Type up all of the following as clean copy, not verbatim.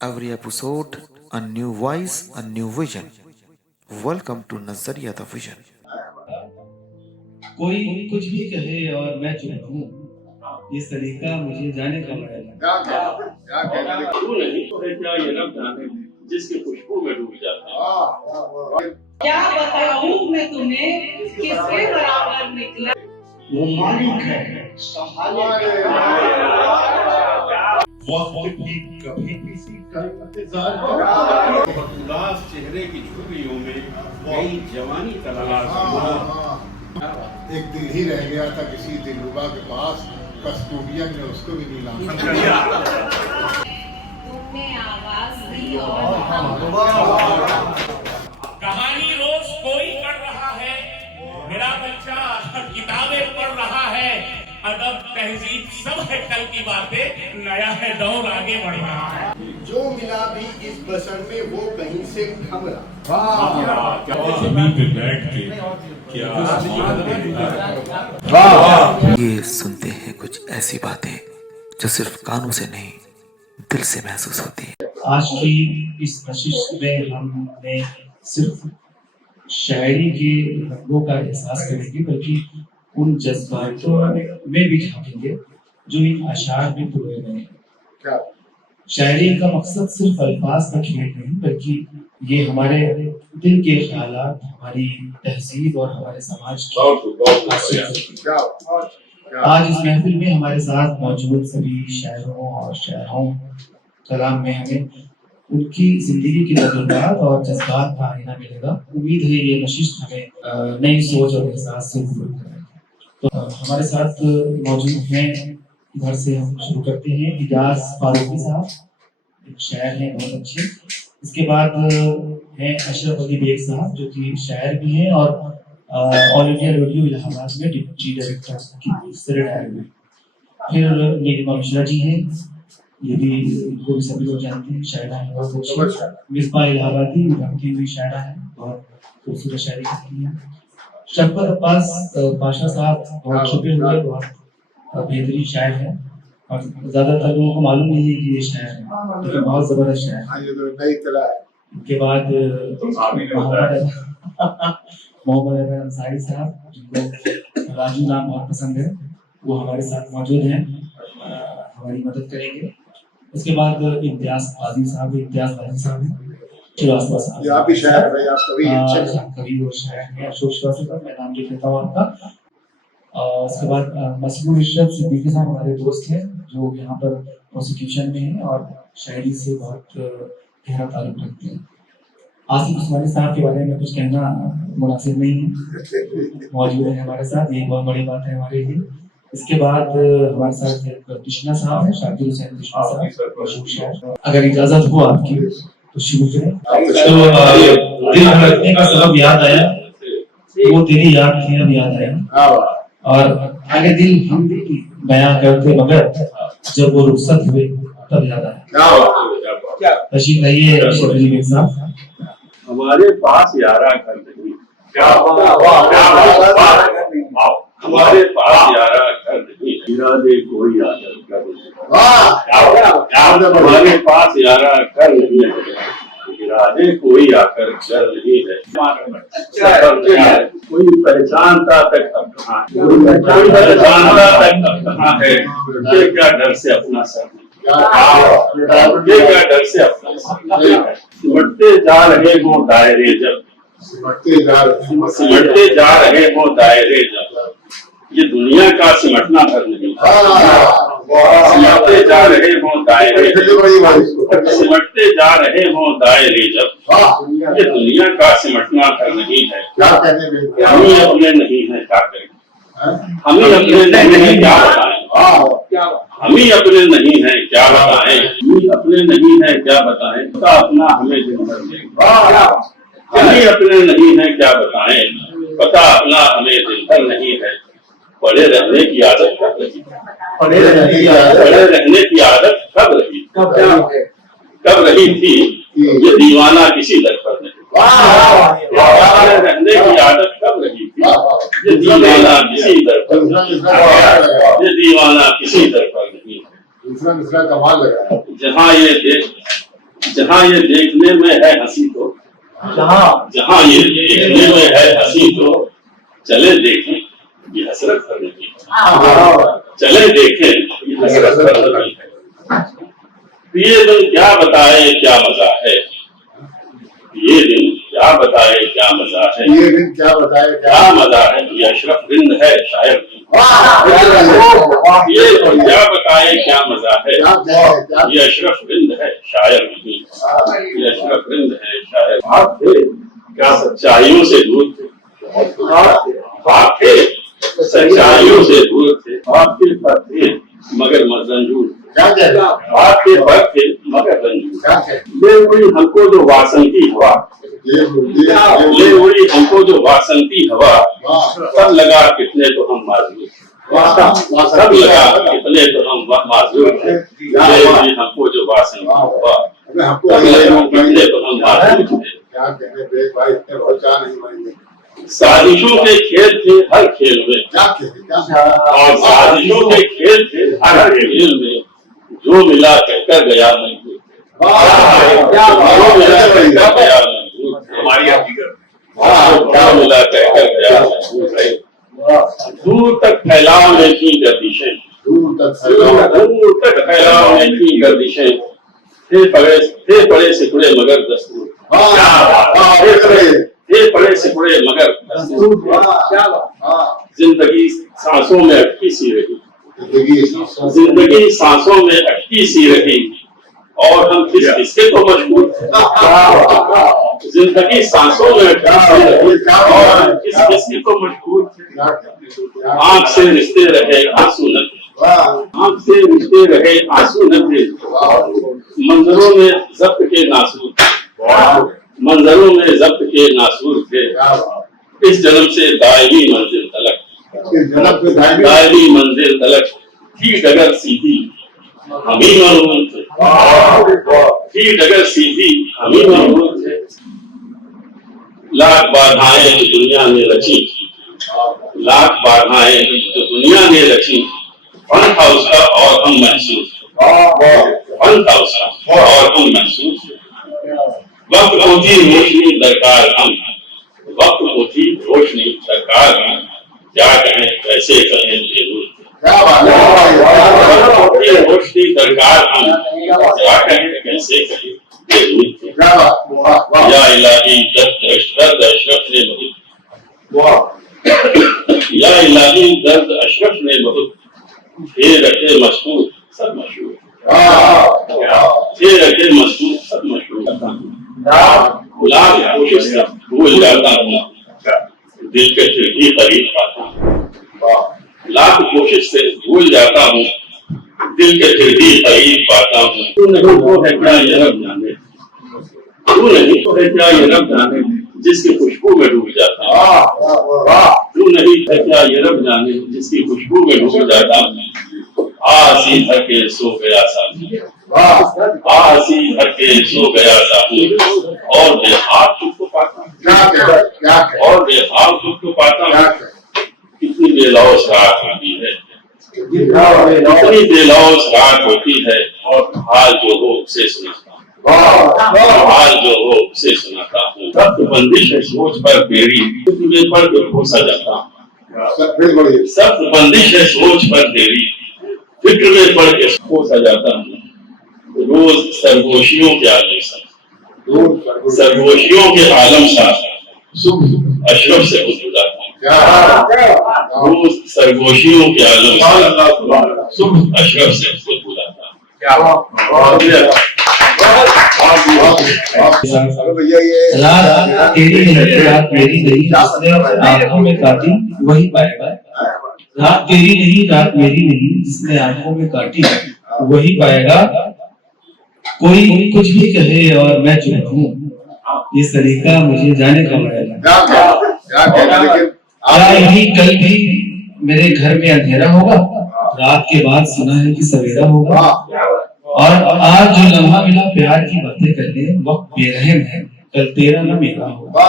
Every episode, a new voice, a new vision. Welcome to Nazariya the Vision. कोई कुछ भी कहे और मैं चुप हूँ, ये सलीका मुझे जाने का मजा तू नहीं तो है क्या ये रब जाने जिसकी खुशबू में डूब जाता है। क्या बताऊं मैं तुम्हें किसके बराबर निकला। वो मालिक है, वक्त भी कभी किसी का इंतजार उदास चेहरे की झुर्रियों में कई जवानी तलाश एक दिल ही रह गया था किसी दिलरुबा के पास, कस्टोडियन ने उसको भी नीलाम तुमने आवाज दी और कहानी रोज कोई पढ़ रहा है, मेरा बच्चा किताबें पढ़ रहा है, अदब तहजीब सब है कल की बातें, नया है दौर आगे बढ़ रहा है। जो मिला भी इस बसर में वो कहीं से खबरा। जमीन पे बैठ के क्या ये सुनते हैं कुछ ऐसी बातें जो सिर्फ कानों से नहीं, दिल से महसूस होती है। आज की इस नशिश में हमने सिर्फ शायरी के रंगों का एहसास करेंगे, बल्कि उन जज्बातों में भी झांकेंगे जो इन अशार में पिरोए गए हैं। शायरी का मकसद सिर्फ अल्फाज का खेल नहीं, बल्कि ये हमारे दिल के ख्यालात, हमारी तहजीब और हमारे समाज की। आज इस महफिल में हमारे साथ मौजूद सभी शायरों और शायरों कलाम में हमें उनकी जिंदगी के तजुर्बात और जज्बात का आईना मिलेगा। उम्मीद है ये नशिस्त हमें नई सोच और एहसास से रूबरू करेगी। तो हमारे साथ मौजूद हैं, इधर से हम शुरू करते हैं, इजाज फारूकी साहब, एक शायर हैं बहुत अच्छे। इसके बाद हैं अशरफ अली बेग साहब जो कि शायर भी हैं और ऑल इंडिया रेडियो इलाहाबाद में डिप्टी डायरेक्टर से रिटायर हुए। फिर नीलिमा मिश्रा जी हैं, ये भी इनको भी सभी लोग जानते हैं, शायरा है बहुत अच्छी। मिसबा इलाहाबादी उभरती हुई शायरा है, बहुत खूबसूरत शायरी करती हैं। शफकत अब्बास पाशा साहब बहुत छुपे हुए बहुत बेहतरीन शायर हैं और ज्यादातर लोगों को मालूम नहीं है कि ये शायर है, लेकिन बहुत जबरदस्त शायर है। इनके बाद मोहम्मद अहमद अंसारी साहब, जिनको राजू नाम बहुत पसंद है, वो हमारे साथ मौजूद हैं, हमारी मदद करेंगे। उसके बाद इम्तियाज काजी साहब हैं, श्रीवास्तव साहब, आप भी शायर हैं, आप कवि और शायर हैं, अशोक श्रीवास्तव साहब, मैं नाम लिख लेता हूँ आपका। उसके बाद मसरूर इशरत सिद्दीकी साहब हमारे दोस्त हैं जो यहाँ पर प्रोसिक्यूशन में हैं और शायरी से बहुत गहरा ताल्लुक रखते हैं। आसिफ उस्मानी साहब के बारे में कुछ कहना मुनासिब नहीं है, मौजूद है हमारे साथ, ये बहुत बड़ी बात है हमारे लिए। इसके बाद हमारे साथ एक कृष्णा साहब है, शाकिर हुसैन कृष्णा साहब, मशहूर शायर। अगर इजाजत हो आपकी तो शुरू करें। तो दिल धड़कने का सबब याद आया, वो तेरी याद थी अब याद आया, और आगे दिल हम भी बयां करते मगर जब वो रुखसत हुए तब याद आया। तशरीफ लाइए अशरफ अली बेग साहब। हमारे पास यारा कर नहीं, हमारे पास यारा कर नहीं, इरादे कोई आदत कर नहीं, हमारे पास यारा कर नहीं है, इरादे कोई आकर कर नहीं है। कोई पहचानता तक अब कहाँ है, कोई पहचानता तक अब कहाँ है, ये क्या डर से अपना सर, ये क्या डर से अपना सर। सिमटते जा रहे हो दायरे जब, सिमटते जा रहे हो दायरे जब, ये दुनिया का सिमटना भर नहीं, सिमटते जा रहे हो दायरे, सिमटते जा रहे हो दायरे जब, ये दुनिया का सिमटना भर नहीं है। हम ही अपने नहीं है क्या करें, हम ही अपने नहीं है क्या बताएं, हम ही अपने नहीं है क्या बताएं, हम ही अपने नहीं है क्या बताएं, पता अपना हमें दिन भर नहीं, हम ही अपने नहीं है क्या बताएं, पता अपना हमें दिन भर नहीं है। पड़े रहने की आदत कब रही, पड़े रहने की आदत कब रही, कब रही थी, ये दीवाना किसी दर पर नहीं, पड़े रहने की आदत कब रही थी, ये दीवाना किसी दर पर नहीं, ये दीवाना किसी दर पर नहीं। दूसरा कमाल लगा, जहाँ ये देश जहाँ ये देखने में है हंसी तो, जहाँ ये देखने में है हंसी तो चले देखें ये हसरत भर नहीं है, चले देखें ये हसरत भर नहीं है। ये दिन क्या बताए क्या मजा है, ये दिन क्या बताए क्या मजा है, ये दिन क्या बताए क्या मजा है, ये अशरफ रिंद है शायर की। ये दिन क्या बताए क्या मजा है, ये अशरफ रिंद है शायर नहीं, ये अशरफ रिंद है शायर। आप थे क्या सच्चाइयों से दूर थे, आप थे सच्चाइयों से दूर थे, आपके पर थे मगर मंजूर, आपके पर थे मगर मंजूर। ले उड़ी हमको जो वासंती हवा, ले उड़ी हमको जो वासंती हवा, सब लगा कितने तो हम माजूर, सब लगा कितने तो हम माजूर थे। ले उड़ी हमको जो वासंती हवा, सब लगा कितने तो हम माजूर थे। साजिशों के खेल थे हर खेल में, और साजिशों के खेल थे हर खेल में, जो मिला कहकर गया मंजूर, जो मिला कहकर गया मंजूर, हमारी हकीकत जो मिला कहकर गया मंजूर। दूर तक फैलाव में की गर्दिशें, दूर तक फैलाव में की गर्दिशें, थे पड़े सिकुड़े मगर दस्तूर, थे पड़े सिकुड़े मगर दस्तूर। जिंदगी सांसों में अटकी सी रही, जिंदगी सांसों में अटकी सी रही, और हम किस किसके को मजबूर थे। जिंदगी सांसों में अटकी सी रही, और हम किस किसके को मजबूर थे। आंख से रिश्ते रहे आंसू न थे, आंख से रिश्ते रहे आंसू न थे, मंजरों में जब्त के नासूर, मंजरों में जब्त के नासूर थे। इस जन्म से दायरी मंजिल तलक, दायरी मंजिल तलक थी डगर सीधी हम ही मरहूम थे, थी डगर सीधी हम ही मरहूम थे। लाख बाधाएं जो दुनिया ने रची, लाख बाधाएं जो दुनिया ने रची, फन था उसका और हम महसूस, फन था उसका और हम महसूस। वक्त को थी रोशनी दरकार हम, वक्त को थी रोशनी दरकार हम, क्या कहें कैसे कहें जरूर, रोशनी दरकार हम, क्या कहें कैसे कहें जरूर। या इलाही दर्द अशरफ ने बहुत, या इलाही दर्द अशरफ ने बहुत, थे रखे मशहूर सब मशहूर, थे रखे मशहूर सब मशहूर। लाख कोशिश से भूल जाता हूँ, दिल के खिड़की करीब पाता हूँ, लाख कोशिश से भूल जाता हूँ, दिल के खिड़की करीब पाता हूँ। तू नहीं तो है क्या ये रब जाने, तू नहीं तो है क्या ये रब जाने, जिसकी खुशबू में डूब जाता हूँ। तू नहीं है क्या ये रब जाने, जिसकी खुशबू में डूब जाता हूँ। आसी भर के सो गया साथी, आसी भर के सो गया साथी, और बेहाल खुद को पाता हूँ, और बेहाल खुद को पाता हूँ। कितनी बेलौस रात होती है, कितनी बेलौस रात होती है, और हाल जो हो उसे सुनाता हूँ, हाल जो हो उसे सुनाता हूँ। सख्त बंदिश है सोच पर तेरी, तुझे पढ़ के हो सजाता हूँ। सख्त बंदिश है सोच पर तेरी, फिक्र में पढ़ के हो सजाता हूँ। रोज सरगोशियों के आलम सा, सरगोशियों के आलम सा, सुबह अशरफ से गुजराता हूँ। रोज सरगोशियों के आलम सा, सुबह अशरफ से गुजराता हूँ। रात तेरी नहीं रात मेरी नहीं, जिसने आंखों में काटी वही पाएगा। रात तेरी नहीं रात मेरी नहीं, जिसने आंखों में काटी वही पाएगा। कोई कुछ भी कहे और मैं चुप हूँ, ये सलीका मुझे जाने का पड़ेगा। क्या यही कल भी मेरे घर में अंधेरा होगा, रात के बाद सुना है कि सवेरा होगा। और आज जो लम्हा मिला प्यार की बातें करने, वक्त बेरहम है, कल तेरा न मेरा होगा।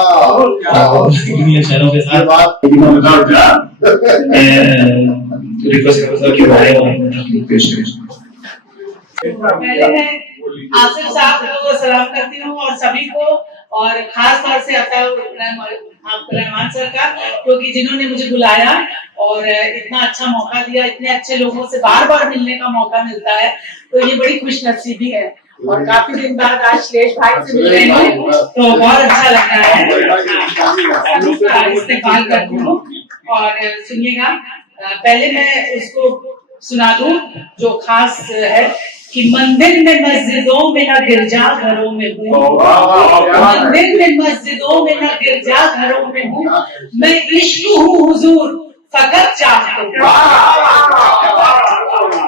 शहरों के साथ रिक्वेस्ट करूंगा कि भाई पेश करें। पहले है आसिफ साहब को सलाम करती हूँ और सभी को, और खास तौर से रहमान सर का, क्योंकि जिन्होंने मुझे बुलाया और इतना अच्छा मौका दिया, इतने अच्छे लोगों से बार बार मिलने का मौका मिलता है, तो ये बड़ी खुशनसीबी है। और काफी दिन बाद आज श्लेष भाई से मिल रहे हैं तो बहुत अच्छा लग रहा है। इस्तेमाल करती हूँ और सुनिएगा, पहले मैं उसको सुना दूं जो खास है कि मंदिर में मस्जिदों में न गिरजा घरों में हूँ, मंदिर में मस्जिदों में न गिरजा घरों में हूँ, मैं इश्क हूँ हुजूर फकत चाहते हो।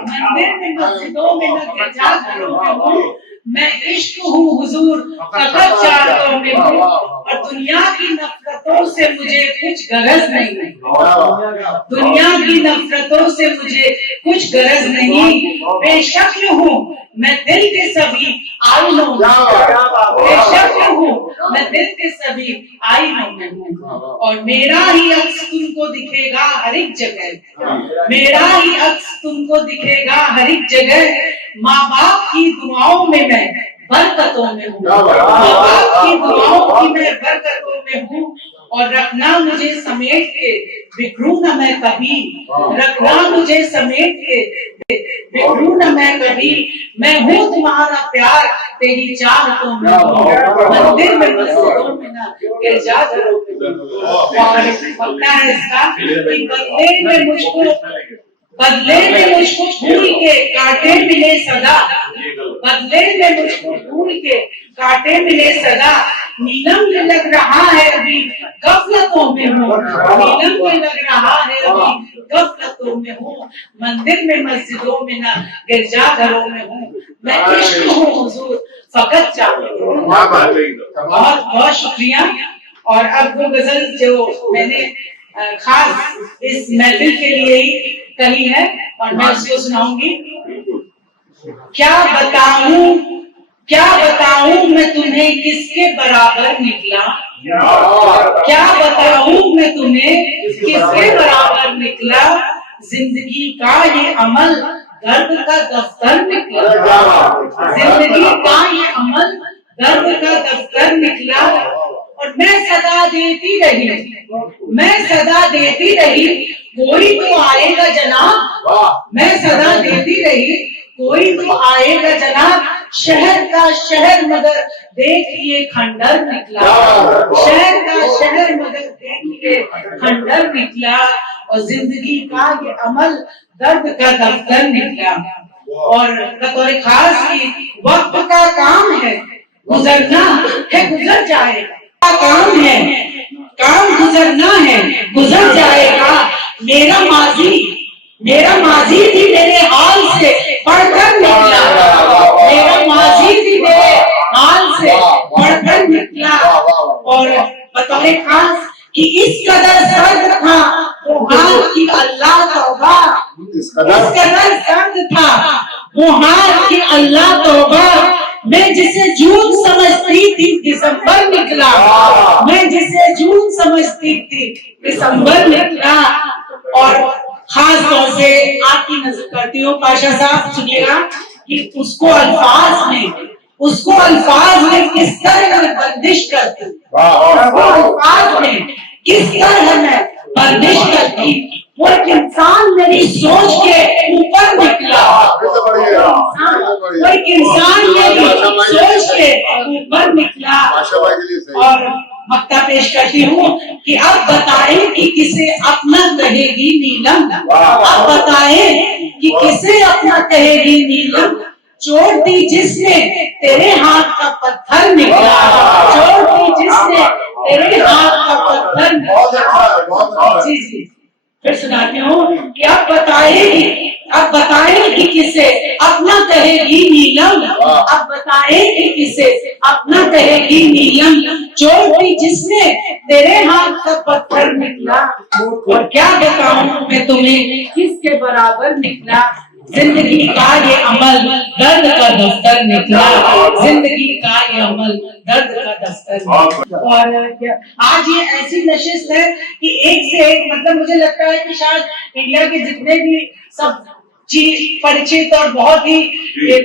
मंदिर में मस्जिदों में न गिरजा घरों में हूँ, मैं इश्क हूँ हुजूर फकत चाहतों में हूँ, और दुनिया की नफरतों से मुझे कुछ गरज नहीं, दुनिया की नफरतों से मुझे कुछ गरज नहीं, बेशक हूँ मैं दिल के सभी आईनों में, बेशक हूँ मैं दिल के सभी आईनों में हूँ, और मेरा ही अक्स तुमको दिखेगा हर एक जगह, मेरा ही अक्स तुमको दिखेगा हर एक जगह, माँ बाप की दुआओं में मैं बरकतों में हूँ, माँ बाप की दुआओं की मैं बरकतों में हूँ, और रखना मुझे समेट के बिखरूं न मैं कभी, रखना मुझे समेट के बिखरूं न मैं कभी, मैं हूँ तुम्हारा प्यार तेरी चाहतों में हूँ, मंदिर में मस्जिदों में ना गिरजा घरों में। और पता है इसका कि बदले में मुझको भूल के कांटे मिले सदा, बदले में मुझको भूल के कांटे मिले सदा, नीलम में लग रहा है अभी गफलतों में हूँ, नीलम में लग रहा है अभी गफलतों में हूँ, मंदिर में मस्जिदों में ना गिरजा घरों में हूँ, मैं इश्क हूँ हुजूर फकत चाहती हूँ। बहुत बहुत शुक्रिया। और अब वो गजल जो मैंने खास इस महफिल के लिए ही कही है और मैं उसको सुनाऊंगी। क्या बताऊं मैं तुम्हें किसके बराबर निकला, क्या बताऊं मैं तुम्हें किसके बराबर निकला, जिंदगी का ये अमल दर्द का दफ्तर निकला, जिंदगी का ये अमल दर्द का दफ्तर निकला, और मैं सदा देती रही, मैं सदा देती रही, कोई तो आएगा जनाब, मैं सदा देती रही, कोई तो आएगा जनाब, शहर का शहर मगर देखिए खंडर निकला, शहर का शहर मगर देखिए खंडर निकला, और जिंदगी का ये अमल दर्द का दफ्तर निकला। और बतौर खास की वक्त का काम है गुजरना है गुजर जाएगा, काम है काम गुजरना है गुजर जाएगा, मेरा माजी भी मेरे हाल से पढ़कर निकला, मेरा माजी भी मेरे हाल से पढ़कर निकला। और बतौर खास कि इस कदर सर्द था वो हाल की अल्लाह तौबा, इस कदर सर्द था वो हाल की अल्लाह तौबा, मैं जिसे जून समझती थी दिसंबर निकला, मैं जिसे जून समझती थी दिसंबर निकला। और खास तौर से आपकी नजर करती हूँ पाशा साहब, सुनिएगा कि उसको अल्फाज में किस तरह मैं बंदिश करती, अल्फाज में किस तरह मैं बंदिश करती, वो एक इंसान मेरी सोच के ऊपर निकला, वो एक इंसान मेरी सोच के ऊपर निकला। और मक्ता पेश करती हूँ कि अब बताएं कि किसे अपना कहेगी नीलम, अब बताएं कि किसे अपना कहेगी नीलम, चोट दी जिसने तेरे हाथ का पत्थर निकला, चोट दी जिसने तेरे हाथ का पत्थर निकला। जी फिर सुनाती हूँ कि अब बताएं कि किसे अपना कहेगी नीलम, अब बताएं कि किसे अपना कहेगी नीलम, चोट दी जिसने तेरे हाथ का पत्थर निकला, और क्या बताऊं मैं तुम्हें किसके बराबर निकला, जिंदगी का ये अमल दर्द का दफ्तर निकला, जिंदगी का ये अमल दर्द का दफ्तर निकला। और आज ये ऐसी नशिस्त है कि एक से एक, मतलब मुझे लगता है कि शायद इंडिया के जितने भी सब परिचित और बहुत ही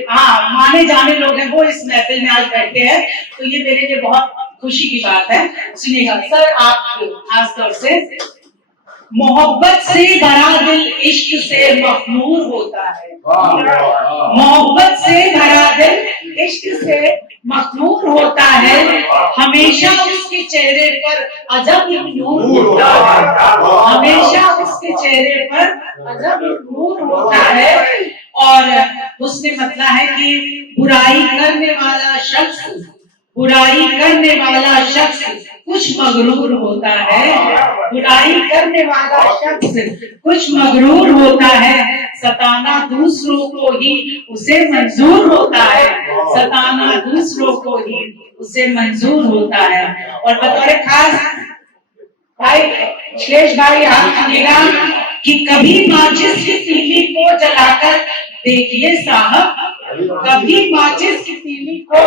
माने जाने लोग हैं, वो इस महफिल में आज बैठे हैं, तो ये मेरे लिए बहुत खुशी की बात है। सुनिएगा सर, आप खास तौर से, मोहब्बत से भरा दिल इश्क से मखमूर होता है, मोहब्बत से भरा दिल इश्क से मखमूर होता है, हमेशा उसके चेहरे पर अजब नूर होता है, हमेशा उसके चेहरे पर अजब नूर होता है। और उसने मतलब है कि बुराई करने वाला शख्स, बुराई करने वाला शख्स कुछ मगरूर होता है, बुराई करने वाला शख्स कुछ मगरूर होता है, सताना दूसरों को ही उसे मंजूर होता है, सताना दूसरों को ही उसे मंजूर होता है। और बतौर खास भाई श्लेष भाई, आप सुनिएगा कि कभी माचिस की तीली को जलाकर देखिए साहब, कभी माचिस की तीली को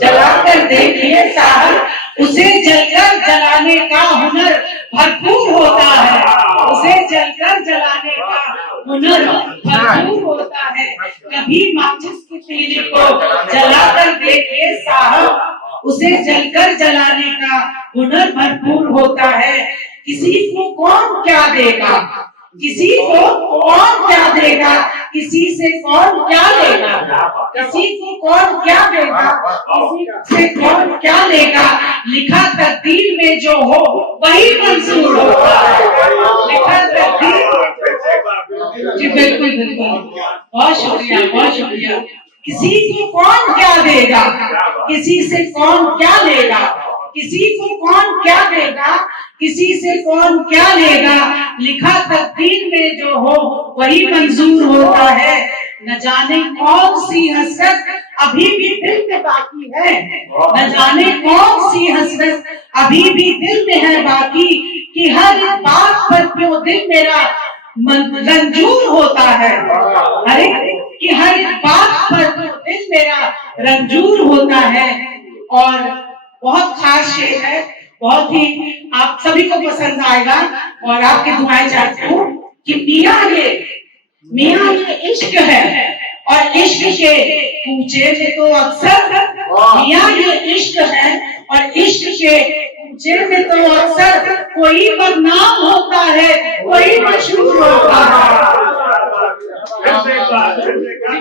जलाकर देखिए साहब, उसे जलकर जलाने का हुनर भरपूर होता है, उसे जलकर जलाने का हुनर भरपूर होता है। कभी माचिस की तीली को जलाकर देखिए साहब, उसे जलकर जलाने का हुनर भरपूर होता है। किसी को कौन क्या देगा, किसी को कौन क्या देगा, किसी से कौन क्या लेगा, किसी को कौन क्या देगा, किसी से कौन क्या लेगा, लिखा तकदीर में जो हो वही मंजूर होता है, लिखा तकदीर में। जी बिल्कुल बिल्कुल, बहुत शुक्रिया, बहुत शुक्रिया। किसी को कौन क्या देगा, किसी से कौन क्या लेगा, किसी को कौन क्या देगा, किसी से कौन क्या लेगा, लिखा तकदीर में जो हो वही मंजूर होता है। न जाने कौन सी हसरत अभी भी दिल में बाकी है, न जाने कौन सी हसरत अभी भी दिल में है बाकी, कि हर बात पर क्यों दिल मेरा रंजूर होता है, अरे कि हर बात पर क्यों दिल मेरा रंजूर होता है। और बहुत खास शेर है, बहुत ही आप सभी को पसंद आएगा और आपकी दुआएं चाहती हूँ कि मियाँ ये इश्क है और इश्क के पूछे में तो अक्सर, मियाँ ये इश्क है और इश्क के पूछे में तो अक्सर कोई बदनाम होता है, कोई मशहूर होता है।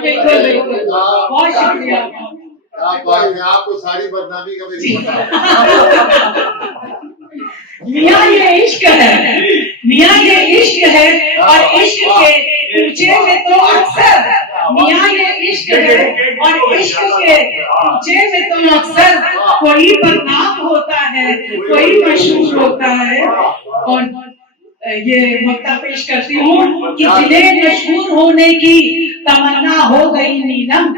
बिल्कुल बिल्कुल, बहुत शुक्रिया। आपको सारी बदनामी का मेरी मियाँ ये इश्क है, मियाँ ये इश्क है और इश्क के पूछे में तो अक्सर, मियाँ ये इश्क है और इश्क के पूछे में तो अक्सर कोई बदनाम होता है, कोई मशहूर होता है। और ये मक्ता पेश करती हूँ कि जिन्हें मशहूर होने की तमन्ना हो गई नीलम,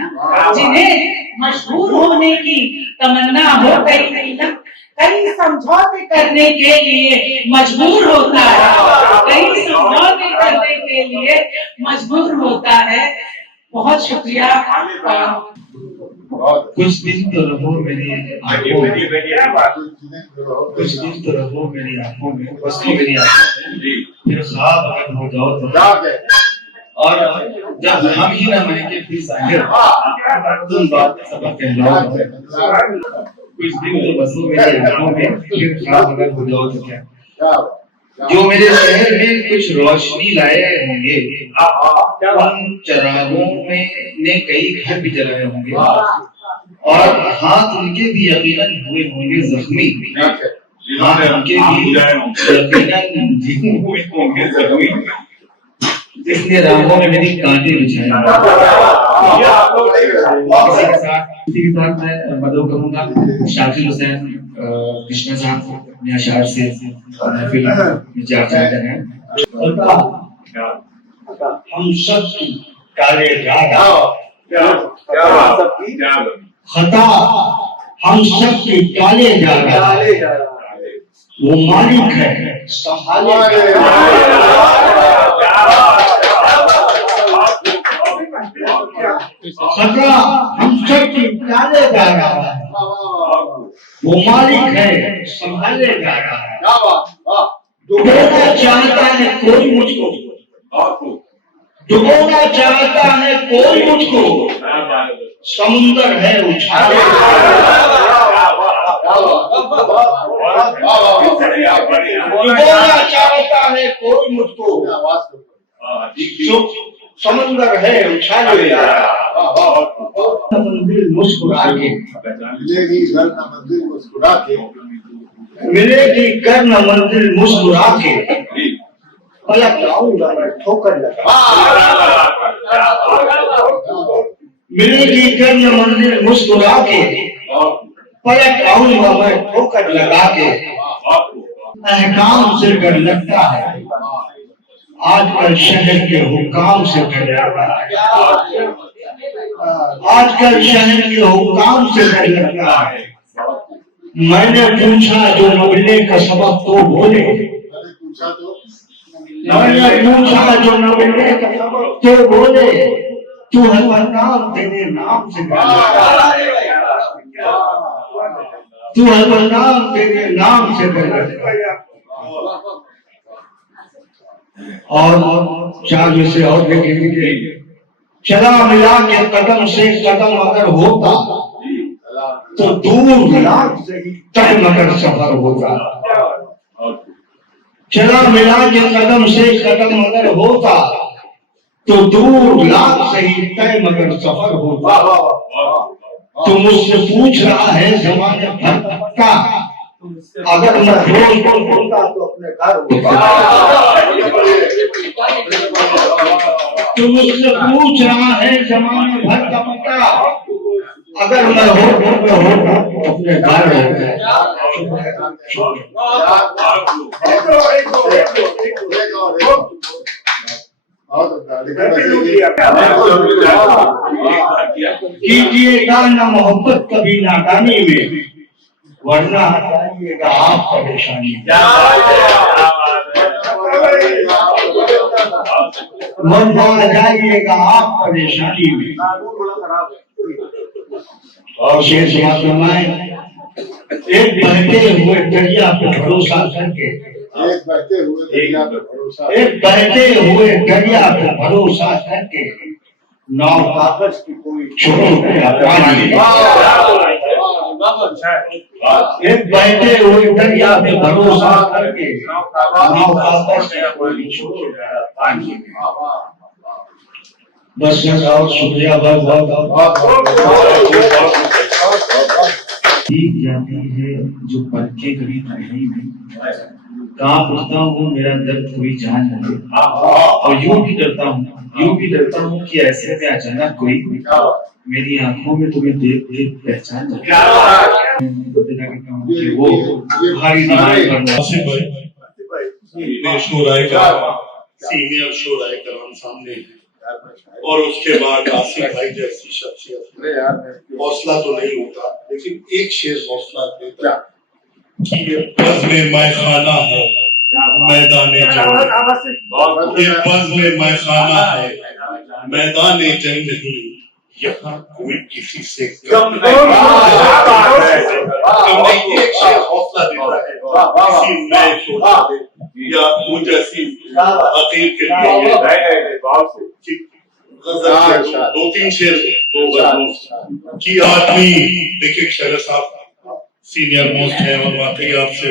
जिन्हें मशहूर होने की तमन्ना हो गई नीलम, कई समझौते करने के लिए मजबूर होता है, कई समझौते करने के लिए मजबूर होता है। बहुत शुक्रिया। कुछ दिन तो रहो मेरी आंखों में, कुछ दिन तो रहो मेरी आंखों में, बस तो मेरी आंखों में, फिर ख्वाब अगर हो जाओ तो, और जब हम ही ना बनेंगे फिर साहिर तुम बात सबक कहलाओ। कुछ दिन तो बसो मेरी आंखों में, फिर ख्वाब अगर हो जाओ तो क्या, जो मेरे शहर में कुछ रोशनी लाए होंगे, उन चरागों में ने कई घर भी जलाए होंगे, और हाथ उनके भी यकीनन हुए होंगे जख्मी, हाथ उनके भी यकीनन हुए होंगे जख्मी, जिसने राहों में मेरी कांटे बिछाए। इसी के साथ मैं मदद करूंगा शाकिर हुसैन कृष्णा साहब को अपने अशार से महफिल में चाहते हैं। हम सब की काले जादा, खता हम सब की काले जादा, वो मालिक है संभाले। खतरा हम सब की काले जादा, वो मालिक है संभाले जा रहा है। देना चाहता है कोई मुझको, डुबोना चाहता है कोई मुझको, समुंदर है उछाले। डुबोना चाहता है कोई मुझको, समुंदर है उछाले। मंदिर मुस्कुरा के मिलेगी घर न मंदिर मुस्कुरा के, मिलेगी कर न मंजिल मुस्कुरा के, पलक आऊंगा मैं ठोकर लगा। मिलेगी कर न मंजिल मुस्कुरा के, पलक आऊंगा मैं ठोकर लगा के। अहकाम से डर लगता है, आजकल शहर के हुकाम से डर लगता है। आजकल शहर के हुकाम से डर लगता है। मैंने पूछा जो न मिलने का सबब तो बोले, मैंने पूछा जो न मिलने का सबब तो बोले, तू है बदनाम तेरे नाम से डर लगता है। तू है बदनाम तेरे नाम से डर लगता है। और चार से और देखेंगे, चला मिला के कदम से कदम अगर होता तो दूर लाख से ही तय मगर सफर होता। चला मिला के कदम से कदम अगर होता तो दूर लाख से ही तय मगर सफर होता। तो मुझसे पूछ रहा है जमाने भर का, अगर मैं रोज होता तो अपने घर होता। तो मुझसे पूछ रहा है जमाने भर का पता, अगर मैं होता तो अपने घर होता। कीजिएगा ना मोहब्बत कभी नाकामी में, वरना आ जाइएगा आप परेशानी में। वरना आ जाइएगा आप परेशानी में। और शेष बात फरमाए, एक बहते हुए दरिया पे भरोसा करके, एक बहते हुए दरिया पे भरोसा, एक बहते हुए दरिया पे भरोसा करके, नाव कागज की कोई छोटी पानी। एक बहते हुए दरिया पे भरोसा करके, नाव कागज की कोई छोटी पानी। बस और शुक्रिया, बहुत बहुत ठीक जाती है जो पक्के कभी नहीं में। कहाँ पूछता हूँ मेरा दर्द कोई जान नहीं, और यूं भी डरता हूँ कि ऐसे में अचानक कोई मेरी आंखों में तुम्हें देख देख पहचान वो भारी सीनियर शोराय कराम सामने है, और उसके बाद आसिफ भाई जैसी शख्सियत। हौसला तो नहीं होता, लेकिन एक शेर हौसला देता कि ये बज़्म-ए मैखाना है मैदाने जंग, ये बज़्म-ए मैखाना है मैदाने जंग नहीं, यहाँ कोई किसी से कम नहीं। एक शेर हौसला देता है किसी नए शोराय या मुझे हकीर के लिए दो तीन शेर दो गजलों की आदमी। देखिए शरद साहब सीनियर मोस्ट है, और वाकई आपसे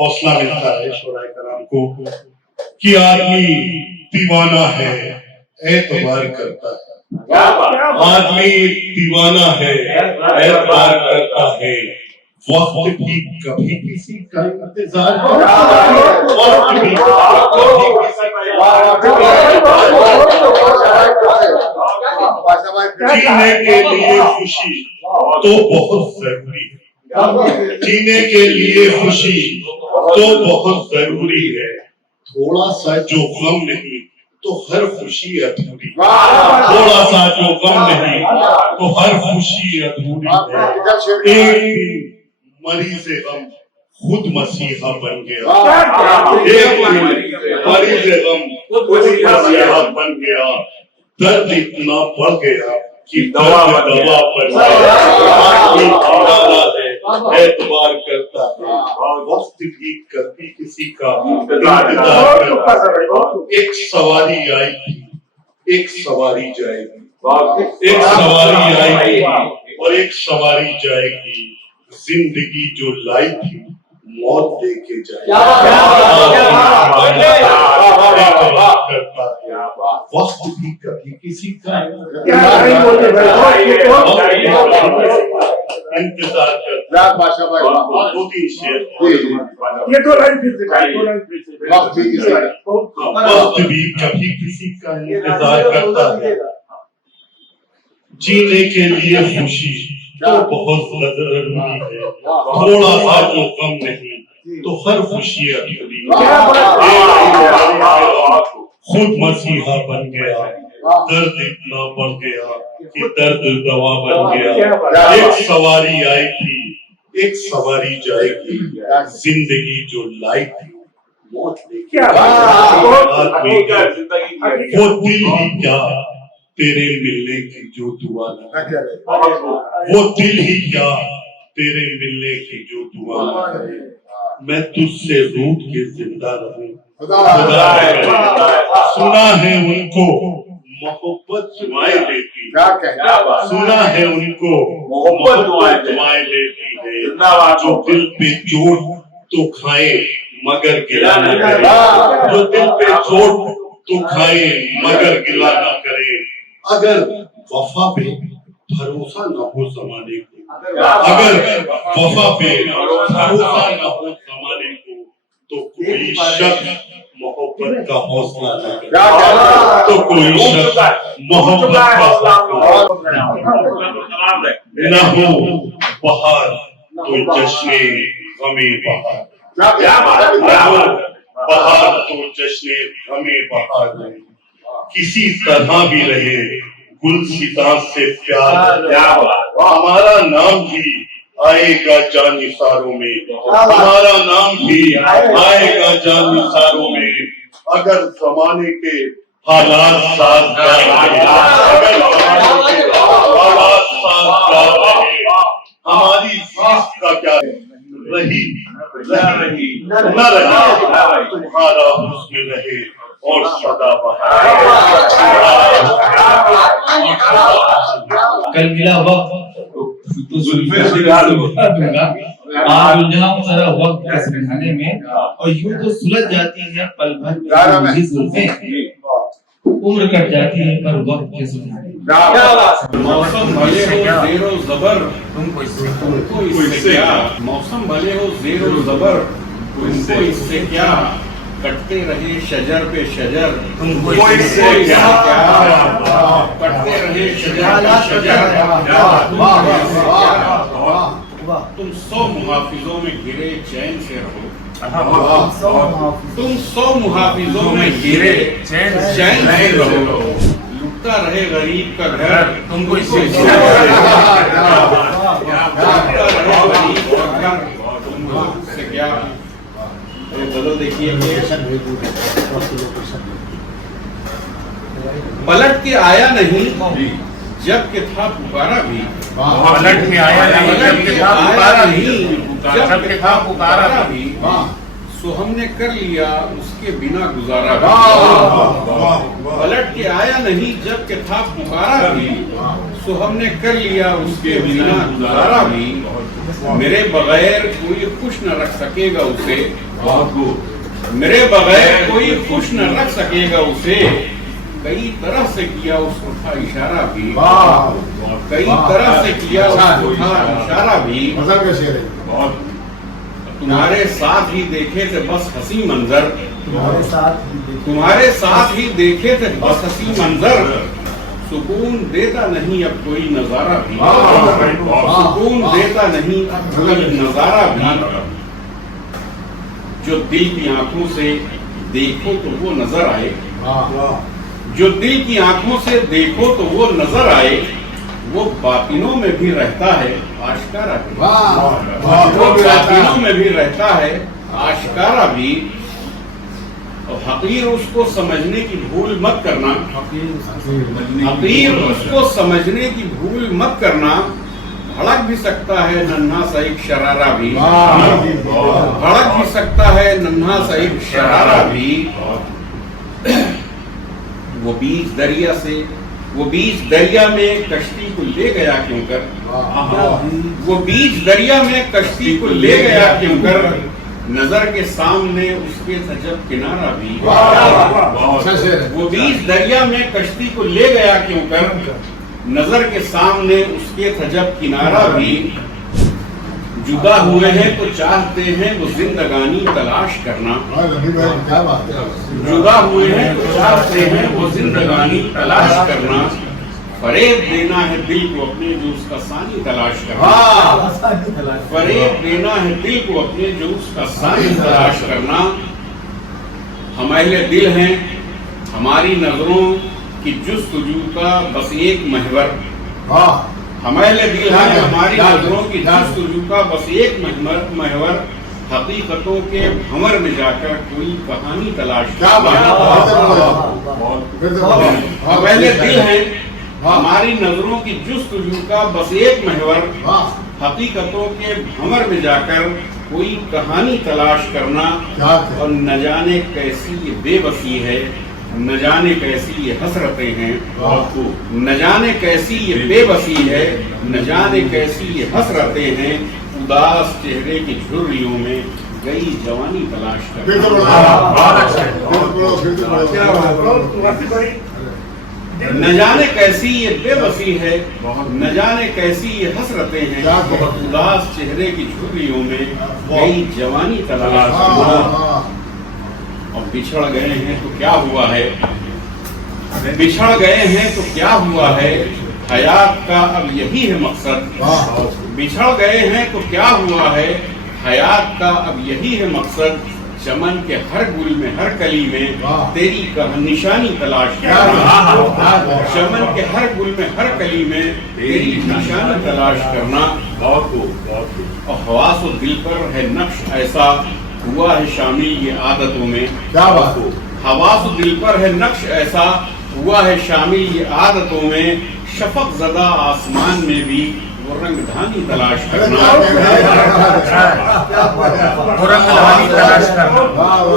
हौसला मिलता है शोराय कराम को कि आदमी दीवाना है एतबार करता है, आदमी दीवाना है एतबार करता है, वक्त भी कभी किसी का इंतजार, जीने के लिए खुशी तो बहुत जरूरी है, जीने के लिए खुशी तो बहुत जरूरी है, थोड़ा सा जो गम नहीं तो हर खुशी अधूरी, थोड़ा सा जो गम नहीं तो हर खुशी अधूरी है। एक दिन मरीज़ गम खुद मसीहा बन गया, एक दिन मरीज़ गम खुद मसीहा बन गया, दर्द इतना बढ़ गया कि दवा बन गया। एतबार करता है, वक्त भी कभी किसी का इंतजार करता है। एक सवारी आई थी एक सवारी जाएगी, एक सवारी आएगी और एक सवारी जाएगी। जिंदगी जो लाई थी मौत लेके जाएगी। वक्त भी कभी किसी का इंतजार करता। दो तीन शेर ये दो लाइन फिर से वक्त भी कभी किसी का इंतजार करता है। जीने के लिए खुशी तो बहुत जरूरी है, थोड़ा सा जो गम नहीं तो हर खुशी अधूरी है। खुद मसीहा बन गया, दर्द इतना बढ़ गया कि दर्द दवा बन गया। एक सवारी आई थी, एक सवारी जाएगी। जिंदगी जो लाई थी मौत लेके वो दिल ही क्या तेरे मिलने की जो दुआ न, वो दिल ही क्या तेरे मिलने की जो दुआ न। मैं तुझसे रूठ के जिंदा रहूं, सुना है उनको मोहब्बत दुआएं देती, सुना है उनको मोहब्बत दुआएं देती है। जो दिल पे चोट तो खाए मगर गिला न करे, जो दिल पे चोट तो खाए मगर गिला न करे। अगर वफा पे भरोसा न हो जमाने को, अगर वफा पे भरोसा न हो जमाने को, तो कोई शख्स मोहब्बत का हौसला न करे, तो कोई शख्स मोहब्बत का न हो बहार तो जश्ने गमे बहार, न हो बहार तो जश्ने गमे बहार नहीं। किसी तरह भी रहे गुलसिता से प्यार, हमारा नाम भी आएगा जानिसारों में, हमारा नाम भी आएगा जानिसारों में। अगर जमाने के हालात साजगार रहे, अगर जमाने के हालात साजगार रहे, हमारी फीस का क्या रही न रही, तुम्हारा हुस्न रहे और सदा कल मिला वक्त तो जुल्फे से दूंगा। आज उलझाऊं जरा वक्त का समझाने में, और यूं तो सुलझ जाती है पल भर में मुझे जुल्फें, उम्र कट जाती है पर वक्त के सुनाने। मौसम भले हो ज़ेरो ज़बर, तुमको इससे क्या? मौसम भले हो ज़ेरो ज़बर, तुमको इससे क्या? कटते रहे शजर पे शजर, तुमको इससे क्या? कटते रहे शजर पे शजर, तुम 100 मुहाफिजों में घिरे चैन से रहो, तुम 100 मुहाफिजों में घिरे चैन से रहो। लुटता रहे गरीब का घर, तुमको इससे क्या? बदल देखिए, पलट के आया नहीं जब के था पुकारा भी, पलट के आया नहीं जब के था पुकारा भी, जब के था पुकारा भी, सो हमने कर लिया उसके बिना गुजारा भी। पलट के आया नहीं जब के था पुकारा भी, सो हमने कर लिया उसके बिना गुजारा भी। मेरे बगैर कोई खुश न रख सकेगा उसे, मेरे बगैर कोई खुश न रख सकेगा उसे। कई तरह से किया उसको था इशारा भी, कई तरह से किया उसको था इशारा भी। तुम्हारे साथ ही देखे थे बस हंसी मंजर, तुम्हारे साथ ही देखे थे बस हंसी मंजर। सुकून देता नहीं अब कोई नजारा भी, सुकून देता नहीं अब कोई नजारा भी। जो दिल की आंखों से देखो तो वो नजर आए, जो दिल की आंखों से देखो तो वो नजर आए। वो बातिनों में भी रहता है आश्कारा भी, वो बातिनों में भी रहता है आश्कारा भी। और हकीर उसको समझने की भूल मत करना, हकीर उसको समझने की भूल मत करना। भड़क भी सकता है नन्हा सा एक शरारा भी, भड़क भी सकता है नन्हा सा एक शरारा भी। वो बीज दरिया में कश्ती को ले गया क्यों कर, वो बीज दरिया में कश्ती को ले गया क्यों कर, नजर के सामने उसके था जब किनारा भी, वो बीज दरिया में कश्ती को ले गया क्यों कर, नजर के सामने उसके था जब किनारा भी, जुदा हुए हैं तो चाहते हैं वो जिंदगानी तलाश करना, जुदा हुए हैं तो चाहते हैं वो जिंदगानी तलाश करना, फरेब देना है दिल को अपने जो उसका सानी तलाश करना, फरेब देना है दिल को अपने जो उसका सानी तलाश करना। हम अहले दिल हैं, हमारी नजरों की जुस्तजू का बस एक महवर, हम अहले दिल हैं, हमारी नजरों की जुस्तजू का बस एक महवर, हकीकतों के भंवर में जाकर कोई कहानी तलाश करना। हम अहले दिल हैं, हमारी नजरों की जुस्तजू का बस एक महवर, हकीकतों के भंवर में जाकर कोई कहानी तलाश करना। और न जाने कैसी ये बेबसी है, न जाने कैसी ये हसरतें हैं, न जाने कैसी ये बेबसी है, न जाने कैसी ये हसरतें हैं, उदास चेहरे की झुर्रियों में गई जवानी तलाश कर। न जाने कैसी ये बेबसी है, न जाने कैसी ये हसरतें हैं, उदास चेहरे की झुर्रियों में गई जवानी तलाश कर। और बिछड़ गए हैं तो क्या हुआ है, बिछड़ गए हैं तो क्या हुआ है, हयात का अब यही है मकसद, बिछड़ गए हैं तो क्या हुआ है, हयात का अब यही है मकसद, चमन के हर गुल में हर कली में तेरी निशानी तलाश करना, चमन के हर गुल में हर कली में तेरी निशानी तलाश करना। और हवास और दिल पर है नक्श ऐसा हुआ है शामिल ये आदतों में, हवास और दिल पर है नक्श ऐसा हुआ है शामिल ये आदतों में, शफक ज़दा आसमान में भी वो रंगधानी तलाश करना,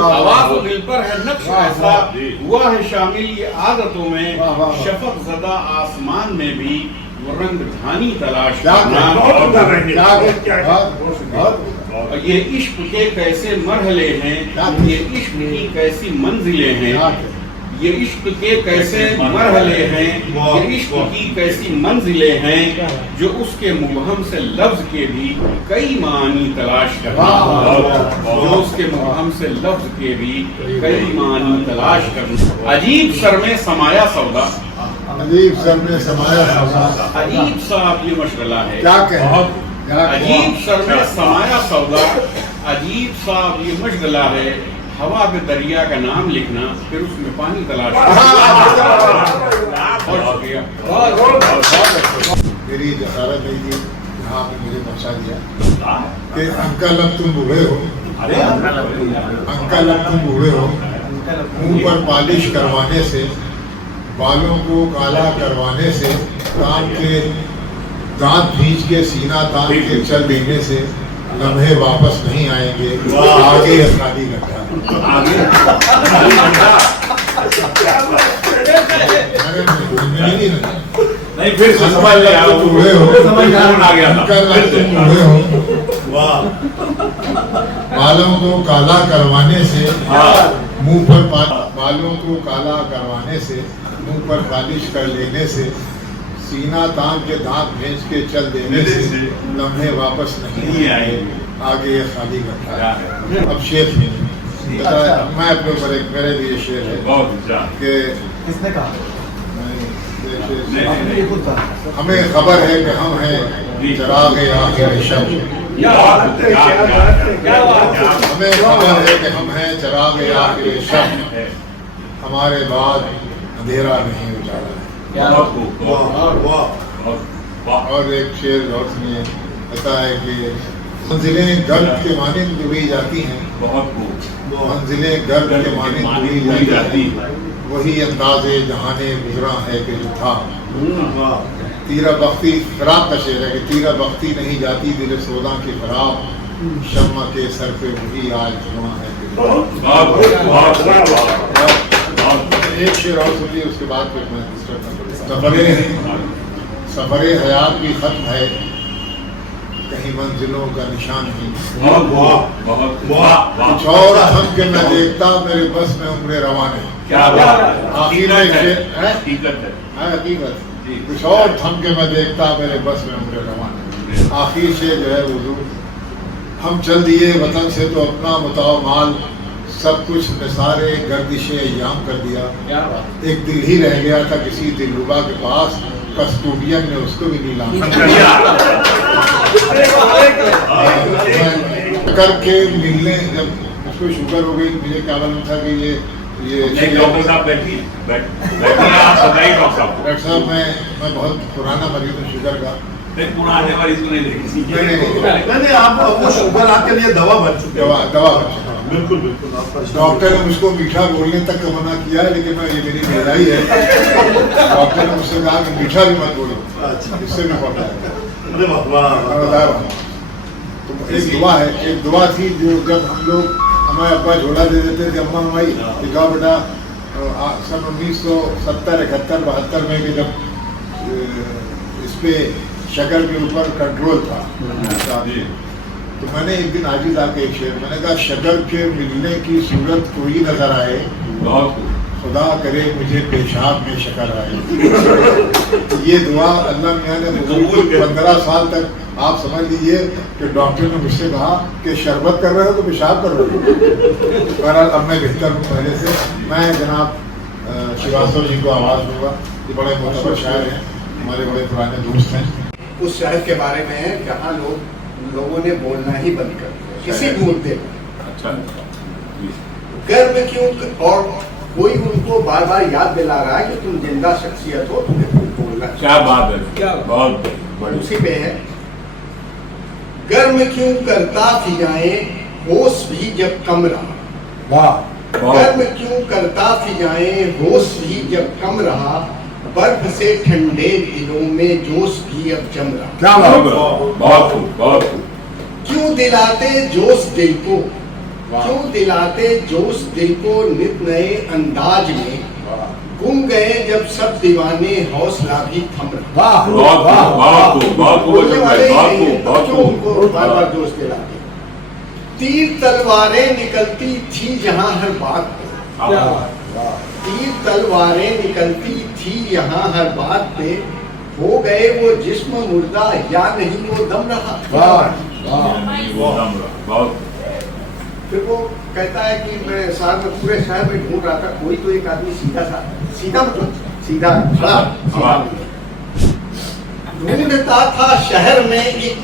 हवास और दिल पर है नक्श ऐसा हुआ है शामिल ये आदतों में, शफक ज़दा आसमान में भी वो रंगधानी तलाश करना। ये इश्क के कैसे मरहले हैं, ये इश्क की कैसी मंजिलें हैं, ये इश्क के कैसे मरहले हैं, ये इश्क की कैसी मंजिलें हैं, जो उसके मुबहम से लफ्ज के भी कई मानी तलाश करना, जो उसके मुबहम से लफ्ज के भी कई मानी तलाश करना। अजीब सर में समाया सौदा, अजीब सर में समाया सौदा, अजीब सा आप ये मशगला है, क्या कहें, अजीब सर में समाया सौदा, अजीब सा ये मशगला है, हवा पे दरिया का नाम लिखना फिर उसमें पानी तलाश करना। मेरी जसारत नहीं थी, यहाँ पे मुझे पहुँचा दिया कि अंकल अब तुम बूढ़े हो, अंकल अब तुम बूढ़े हो, मुंह पर पॉलिश करवाने से, बालों को काला करवाने से, कान के दांत भींच के सीना तान के चल देने से लम्हे वापस नहीं आएंगे, आगे शादी करता नहीं फिर समझ लिया, बूढ़े हो, आ गया अंकल अब तुम बूढ़े हो, बालों को काला करवाने से, मुंह पर बालों को काला करवाने से, मुंह पर पॉलिश कर लेने से, सीना तान के दांत भेज के चल देने से लम्हे वापस नहीं आए, आगे ये शादी करता है। अब शेर मैं अपने ऊपर एक मेरे लिए शेर है कि किसने कहा, हमें खबर है कि हम हैं चरागे आखिर शब, हमें खबर है कि हम हैं चरागे आखिर शब, हमारे बाद अंधेरा नहीं उजाला है। और एक शेर और सुनिए, ऐसा है कि मंजिलें गर्द के मानिंद डूबी जाती हैं, मंजिलें गर्द के मानिंद डूबी जाती हैं, वही अंदाज़े जहाने गुजरा है कि जो था, तीरा बख्ती खराब का शेर है कि तीरा बख्ती नहीं जाती दिल सौदा की खराब, शम्मा के सर पे वही आज जुआ है कि एक शेर और सुनिए, उसके बाद फिर मैं सफरे हयात भी खत्म है, कहीं मंजिलों का निशान नहीं। कुछ और थम के मैं देखता, मेरे बस में उम्र रवा नहीं। आखिर में हकीकत, कुछ और थम के मैं देखता, मेरे बस में उम्र रवा नहीं। आखिर से जो है वजू, हम चल दिए वतन से तो अपना मुताव माल, सब कुछ निसारे गर्दिशे अय्याम कर दिया। एक दिल ही रह गया था किसी दिलरुबा के पास, कस्टोडियन ने उसको भी नीलाम करके मिलने। जब उसको शुगर हो गई, मुझे क्या मालूम था कि ये डॉक्टर साहब बैठिए, डॉक्टर साहब मैं बहुत पुराना मरीज हूँ शुगर का। पुराने मरीज को नहीं लेंगे। नहीं, आपको शुगर आपके लिए दवा बन चुकी है। दवा बन चुकी है। बिल्कुल बिल्कुल। डॉक्टर ने मुझको मीठा बोलने तक का मना किया, लेकिन मैं ये मेरी बेदाई है। डॉक्टर ने मुझसे कहा कि मीठा भी मत बोलो, इससे भी पड़ता है। तो एक दुआ है, एक दुआ थी जो जब हम लोग हमारे अब्बा झोला दे देते थे, अम्मा हमारी लिखा बेटा सन 1970-71-72 में कि जब इस पे शक्कर के ऊपर कंट्रोल था, तो मैंने एक दिन आजिज आके एक शेर, मैंने कहा शक्कर के मिलने की सूरत कोई नजर आए, खुदा करे मुझे पेशाब में शक्कर आए। ये दुआ अल्लाह मियाँ ने 15 साल तक, आप समझ लीजिए कि डॉक्टर ने मुझसे कहा कि शरबत कर रहे हो तो पेशाब कर रहे हो। बहरहाल अब मैं बेहतर हूँ पहले से। मैं जनाब श्रीवास्तव जी को आवाज़ दूंगा, ये बड़े मोहब्बत शायर हैं, हमारे बड़े पुराने दोस्त हैं। उस शहर के बारे में है जहाँ लोगों ने बोलना ही बंद कर दिया किसी भी मुद्दे पर। अच्छा, गर्व क्यों, और कोई उनको बार बार याद दिला रहा है कि तुम जिंदा शख्सियत हो, तुम्हें कुछ बोलना। क्या बात है, क्या बहुत बड़ी। उसी पे है, गर्व क्यों करता फिजाएं होश भी जब कम रहा। गर्व क्यों करता फिजाएं होश भी जब कम रहा, बर्फ से ठंडे दिलों में जोश भी अब जम रहा। क्या बहुत खूब। क्यों दिलाते जोश दिल को, क्यों दिलाते जोश दिल को नित नए अंदाज में, गुम गए जब सब दीवाने हौसला भी थम रहा। क्यों उनको बार बार जोश दिलाते। तीर तलवारें निकलती थी जहां हर बात पे, तीर तलवारें निकलती थी यहाँ हर बात पे, हो गए वो जिस्म मुर्दा या नहीं वो दम रहा। फिर वो कहता है कि मैं शहर में, पूरे शहर में ढूंढ रहा था, कोई तो एक आदमी सीधा मतलब सीधा खड़ा ढूंढता था शहर में एक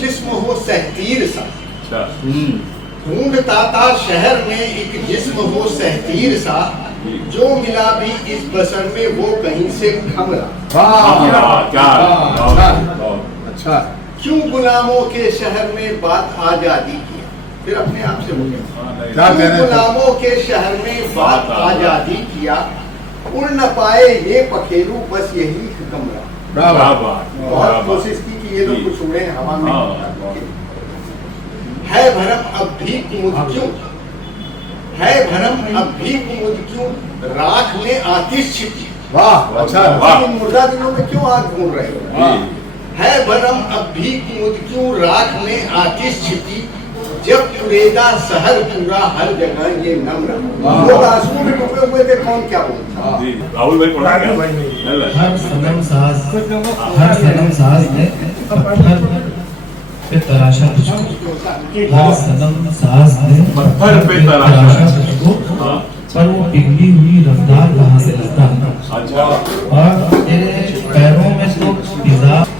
जिस्म हो सहतीर सा। ढूंढता था शहर में एक जिस्म हो सहतीर सा, जो मिला भी इस बसर में वो कहीं से खम रहा। अच्छा, क्यों गुलामों के शहर में बात आजादी की, फिर अपने आप से बोले, गुलामों के शहर में बात आजादी किया, उड़ न पाए ये पखेरू बस यही कमरा। बहुत कोशिश की कि ये लोग कुछ उड़े हवा में। है भरम अब भी कुमुद क्यों, है भरम अब भी कुमुद क्यों, राख में आतिश छिपी। अच्छा, मुर्दा दिनों में क्यों आग ढूंढ रहे हो। है भरम अब भी कुमुद क्यों, राख में आतिश छिपी, जब कुरेदा शहर पूरा हर जगह ये नम रहा। लोग आंसू में डूबे हुए थे, कौन क्या बोलता। राहुल भाई पढ़ा क्या? हर सनम साज ने पत्थर पे तराशा तुझको, हर सनम साज ने पत्थर पे तराशा तुझको, पर वो पिघली हुई रफ्तार कहाँ से लगता। और तेरे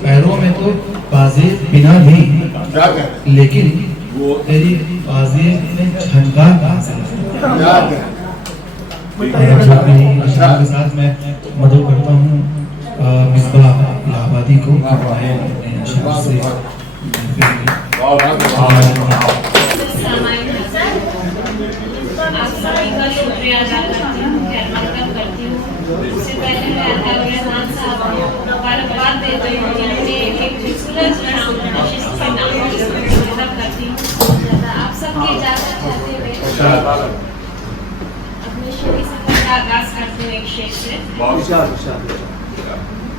पैरों में तो बाजे बिना भी, लेकिन वो तेरी बाजे में झनकार कहाँ से लगता। के साथ मैं मदद करता हूँ मिसबाह इलाहाबादी को, से शुक्रिया अदा करती हूँ, करती हूँ। उससे पहले मैं खान साहब को मुबारकबाद देती हूँ, जिन्होंने एक खूबसूरत नशिस्त के नाम करती हूँ। आप सबकी इजाजत चाहते हुए अपने शरीर से आगाज करती हूँ एक शेर से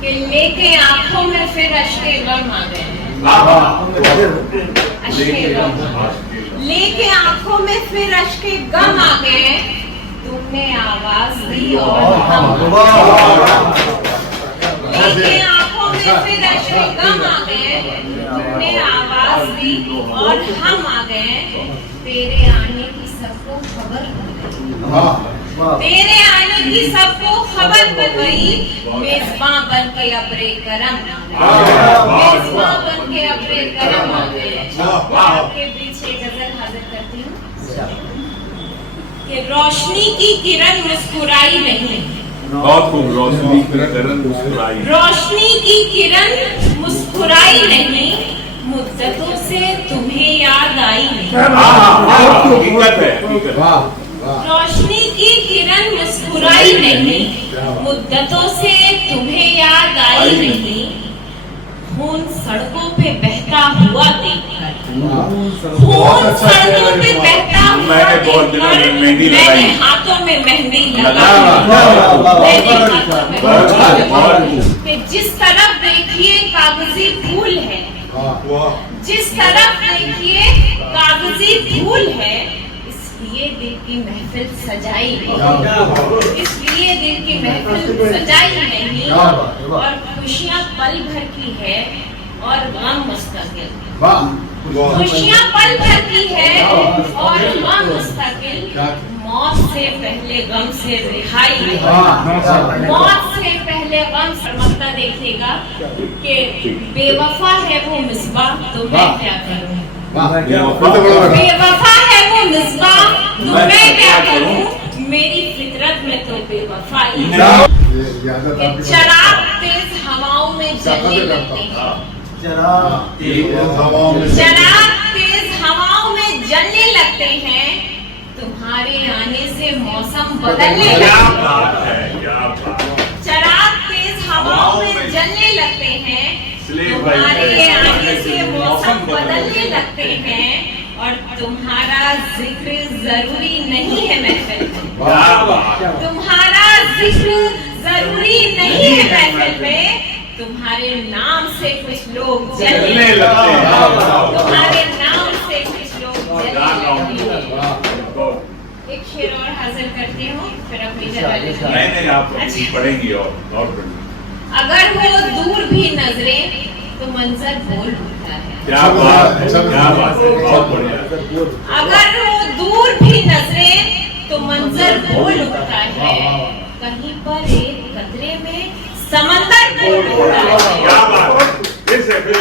कि लेके आंखों में फिर अश्के गम आ गए अश्के गम लेके आंखों में फिर अश्के गम आ गए तुमने आवाज दी और हम लेके आंखों में फिर अश्के गम आ गए तुमने आवाज दी और हम आ गए तेरे आने की सबको खबर तेरे आने की सबको खबर हो गई मेजबां बन के अपने करम मेजबां बन के अपने करम आ गए आपके पीछे गजल हाजिर करती हूँ कि रोशनी की किरण मुस्कुराई नहीं बहुत खूब रोशनी की किरण मुस्कुराई रोशनी की किरण मुस्कुराई नहीं मुद्दतों से तुम्हें याद आई नहीं रोशनी की किरण मुस्कुराई नहीं मुद्दतों से तुम्हें याद आई नहीं खून सड़कों पे बहता हुआ देखकर खून सड़कों पे बहता हुआ देखकर मैंने हाथों में मेहंदी कि जिस तरफ देखिए कागजी फूल है जिस तरफ देखिए कागजी फूल है इसलिए दिल की महफिल सजाई नहीं इसलिए दिल की महफिल सजाई नहीं और खुशियाँ पल भर की है और गम मुस्तकिल खुशियाँ पल भर की है और गम मुस्तकिल मौत से पहले गम से रिहाई मौत से पहले गम समझता देखिएगा कि बेवफा है वो मिसबाह तो मैं क्या करूँ बेवफा है वो मिसबाह तो मैं क्या करूँ मेरी फितरत में तो बेवफाई चराग तेज हवाओं में जलने लगते हैं चराग तेज हवाओं में जलने लगते हैं तुम्हारे आने से मौसम बदलने लगते हैं चराग तेज हवाओं में जलने लगते हैं तुम्हारे आने से मौसम बदलने लगते हैं और तुम्हारा जिक्र जरूरी नहीं है महफिल में तुम्हारा जिक्र जरूरी नहीं है महफिल में तुम्हारे नाम से कुछ लोग जलने लगते हैं तुम्हारे नाम से कुछ लोग जलने लगते हैं एक शेर और हाजिर करती हूँ फिर अपनी जगह नहीं आप पढ़ेंगी और पढ़ेंगी अगर वो दूर भी नजरें तो मंजर बोल उठता है क्या बात है बहुत बढ़िया अगर वो दूर भी नजरें तो मंजर बोल उठता है कहीं पर एक कतरे में समंदर बोल उठता है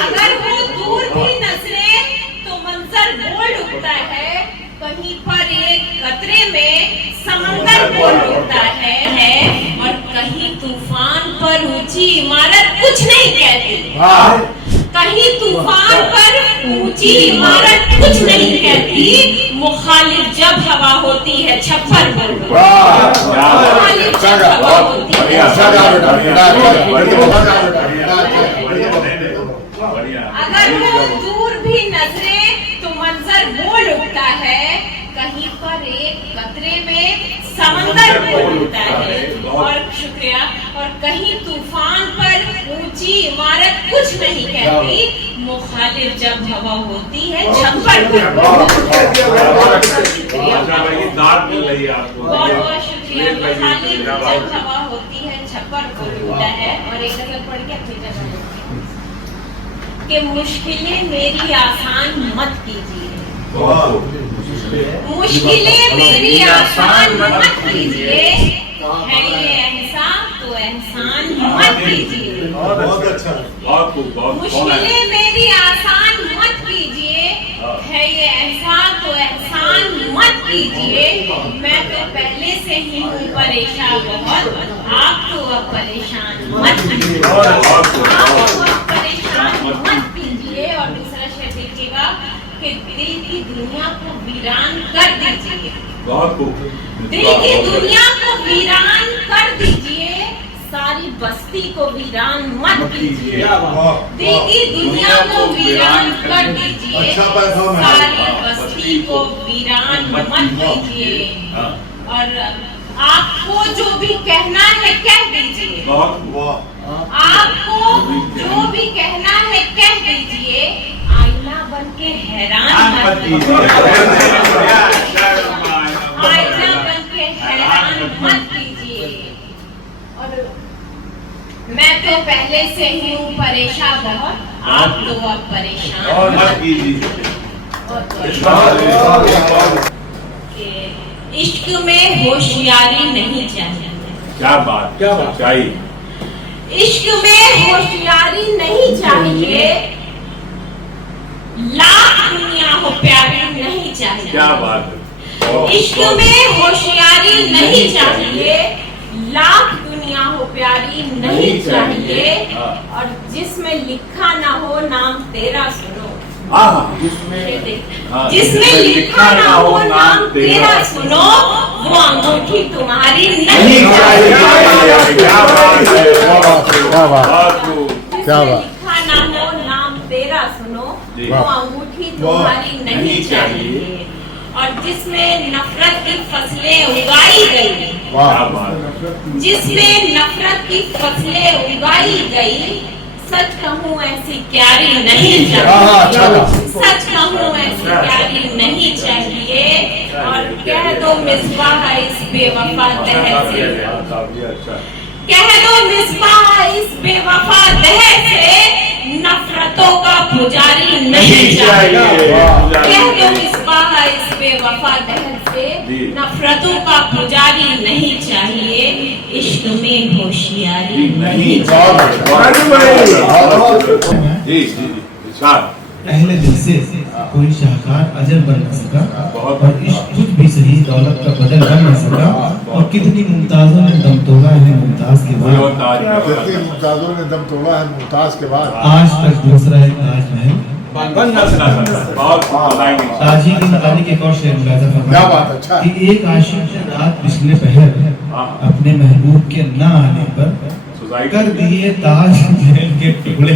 अगर वो दूर भी नजरें तो मंजर बोल उठता है कहीं पर एक कतरे में समंदर बोल उठता है और कहीं तूफान पर ऊंची इमारत कुछ नहीं कहती कहीं तूफान पर ऊंची इमारत कुछ नहीं कहती मुखालिफ जब हवा होती है छप्पर पर मुखालिफ जब हवा होती है अगर वो दूर भी नजरे तो मंजर बोल उठता है कहीं पर एक कतरे में समंदर बोल उठता है और शुक्रिया और कहीं तूफान पर ऊंची इमारत कुछ नहीं कहती मुखालिफ जब हवा होती है छप्पर पर बहुत बहुत शुक्रिया मुखालिफ जब हवा होती है छप्पर पर उठता है और एक अगर पढ़ के अपनी जगह कि मुश्किलें मेरी आसान मत कीजिए मुश्किलें मेरी आसान मत कीजिए है ये एहसान तो एहसान मत कीजिए बहुत अच्छा मुश्किलें मेरी आसान मत कीजिए है ये एहसान तो एहसान मत कीजिए मैं तो पहले से ही हूँ परेशान बहुत आप तो अब परेशान मत कीजिए आप तो अब परेशान मत कीजिए और दूसरा शेर देखिएगा कि दिल की दुनिया को वीरान कर दीजिए दिल की दुनिया को वीरान कर दीजिए सारी बस्ती को वीरान मत कीजिए दिल की दुनिया को वीरान कर दीजिए सारी बस्ती को वीरान मत कीजिए और आपको जो भी कहना है कह दीजिए। आपको जो भी कहना है कह दीजिए। आईना बन के हैरान मत कीजिए। आईना बन के हैरान मत कीजिए। और मैं तो पहले से ही हूँ परेशान बहुत, आप तो अब परेशान मत कीजिए। इश्क में होशियारी नहीं चाहिए। क्या बात, क्या चाहिए? इश्क में होशियारी नहीं चाहिए, लाख दुनिया हो प्यारी नहीं चाहिए। क्या बात है? इश्क में होशियारी नहीं चाहिए, लाख दुनिया हो प्यारी नहीं चाहिए। और जिसमें लिखा ना हो नाम तेरा सुनो। जिसमें लिखा ना हो नाम तेरा सुनो, वो अंगूठी तुम्हारी नहीं चाहिए। जिसमें लिखा ना हो नाम तेरा सुनो, वो अंगूठी तुम्हारी नहीं चाहिए। और जिसमें नफरत की फसलें उगाई गई, जिसमें नफरत की फसलें उगाई गई, सच कहूँ ऐसी क्यारी नहीं चाहिए। सच कहूँ ऐसी क्यारी नहीं चाहिए। और कह दो मिसबाह इस बेवफा दहर से, कह दो मिसबाह इस बेवफा दहर से, नफरतों का पुजारी नहीं चाहिए। कह दो मिसबाह इस बेवफा दहर से, नफरतों का पुजारी नहीं चाहिए। इश्क में होशियारी नहीं पहले दिल से कोई शाहकार अजर बन न सका, और इश्क कुछ भी सही दौलत का बदल बन न सका। और कितनी मुमताजों ने दम तोड़ा है मुमताज के बाद, कितनी मुमताजों ने दम तोड़ा है मुमताज के बाद, आज तक दूसरा है ताजमहल बन न सका। ताजी के मुताबिक एक और शेर मुलाजा क्या बात, अच्छा कि एक आशिक ने रात पिछले पहर अपने महबूब के न आने पर कर दिए ताजमहल के टुकड़े।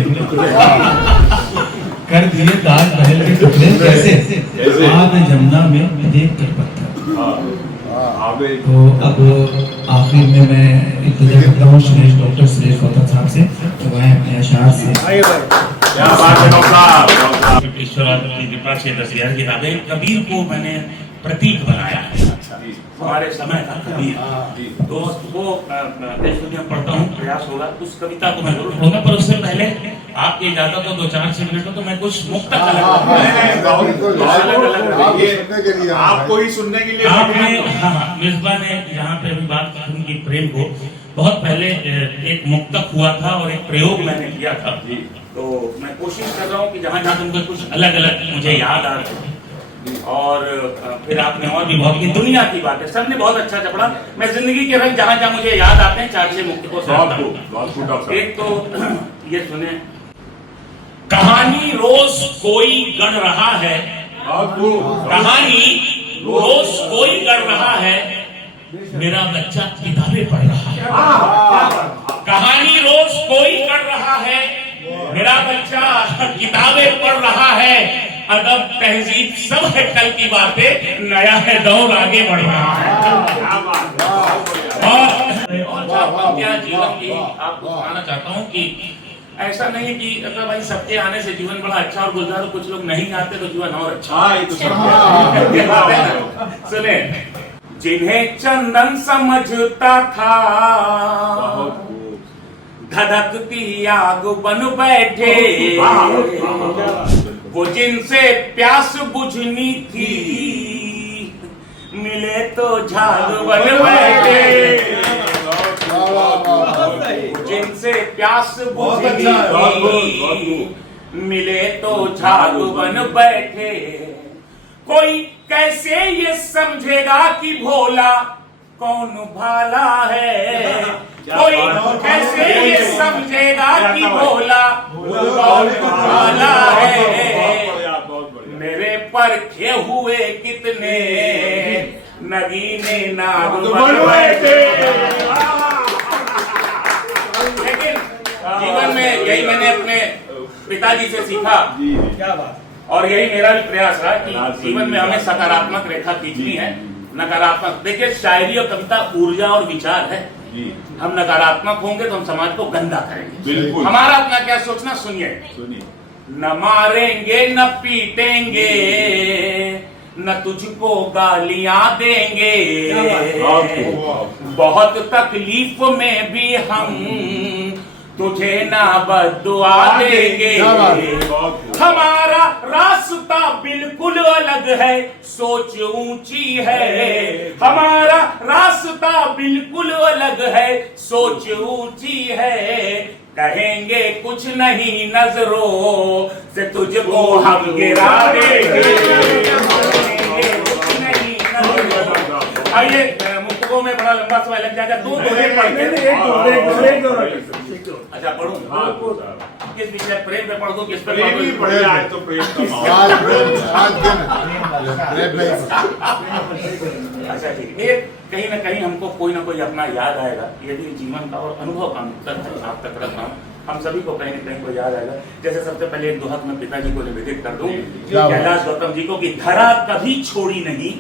कर दिए ताजमहल के टुकड़े। कैसे? आब जमुना में देख कर पत्थर। तो अब आखिर में मैं इल्तिजा करता हूँ डॉक्टर सुरेश खौता साहब से, तो वह अपने अशार से। क्या बात है डॉक्टर? ईश्वर की कृपा से 10,000 किताबें। कबीर को मैंने प्रतीक बनाया है। हमारे समय था कबीर, तो वो में पढ़ता हूँ, प्रयास होगा उस कविता को मैं जरूर पढ़ूंगा। पर उससे पहले आपकी इजाजत हो 2-4 मिनट तो मैं कुछ मुक्तक आपको ही सुनने के लिए आपने मिसबा ने यहाँ पे अभी बात की उनकी प्रेम को। बहुत पहले एक मुक्तक हुआ था और एक प्रयोग मैंने किया था, तो मैं कोशिश कर रहा हूँ कि जहाँ जहाँ तुमको कुछ अलग अलग मुझे याद आ रहा। और फिर आपने और भी बहुत की दुनिया की बात है, सबने बहुत अच्छा चपड़ा। मैं जिंदगी के रंग जहाँ जहाँ मुझे याद आते हैं 4-6 मुक्तकों से। एक तो ये सुने, कहानी रोज कोई गढ़ रहा है, कहानी रोज कोई गढ़ रहा है, मेरा बच्चा किताबें पढ़ रहा है। कहानी रोज कोई गढ़ रहा है, मेरा बच्चा किताबें पढ़ रहा है। अदब तहजीब सब है कल की बातें, नया है दौर आगे बढ़ रहा है। और क्या जीवन की आपको बताना चाहता हूँ कि ऐसा नहीं कि मतलब भाई सबके आने से जीवन बड़ा अच्छा और गुलजार हो, कुछ लोग नहीं आते तो जीवन और अच्छा। सुने, जिन्हें चंदन समझता था धधकती आग बन बैठे, वो जिनसे प्यास बुझनी थी मिले तो झाग बन बैठे। जिनसे प्यास बुझनी थी मिले तो झाग बन बैठे। कोई कैसे ये समझेगा कि भोला कौन भाला है, कोई कैसे ये समझेगा कि भोला कौन भाला है। मेरे परखे हुए कितने नगीने नाग बन बैठे। लेकिन जीवन में यही मैंने अपने पिताजी से सीखा, और यही मेरा भी प्रयास रहा कि जीवन में हमें सकारात्मक रेखा खींचनी है। नकारात्मक, देखिए शायरी और कविता ऊर्जा और विचार है। हम नकारात्मक होंगे तो हम समाज को गंदा करेंगे। बिल्कुल। हमारा अपना क्या सोचना, सुनिए। न मारेंगे न पीटेंगे न तुझको गालियां देंगे, बहुत तकलीफ में भी हम तुझे ना बद्दुआ देंगे। हमारा रास्ता बिल्कुल अलग है, सोच ऊंची है। हमारा रास्ता बिल्कुल अलग है, सोच ऊंची है। कहेंगे कुछ नहीं नजरों से तुझको हम गिरा देंगे। आइए, मुक्तकों में बड़ा लंबा समय लग जाएगा। दो दोहे पढ़ते। अच्छा पढ़ूं? किस विषय, प्रेम पे पढ़ दो, किस पे पढ़ दो? आज तो प्रेम का अच्छा ठीक है, कहीं ना कहीं हमको कोई ना कोई अपना याद आएगा। यदि जीवन का और अनुभव का उत्तर है आप तक रख रहा हूँ, हम सभी को कहीं ना कहीं को याद आएगा। जैसे सबसे पहले एक दोहा मैं पिताजी को निवेदित कर दूं, कैलाश गौतम जी को, कि धरा कभी छोड़ी नहीं,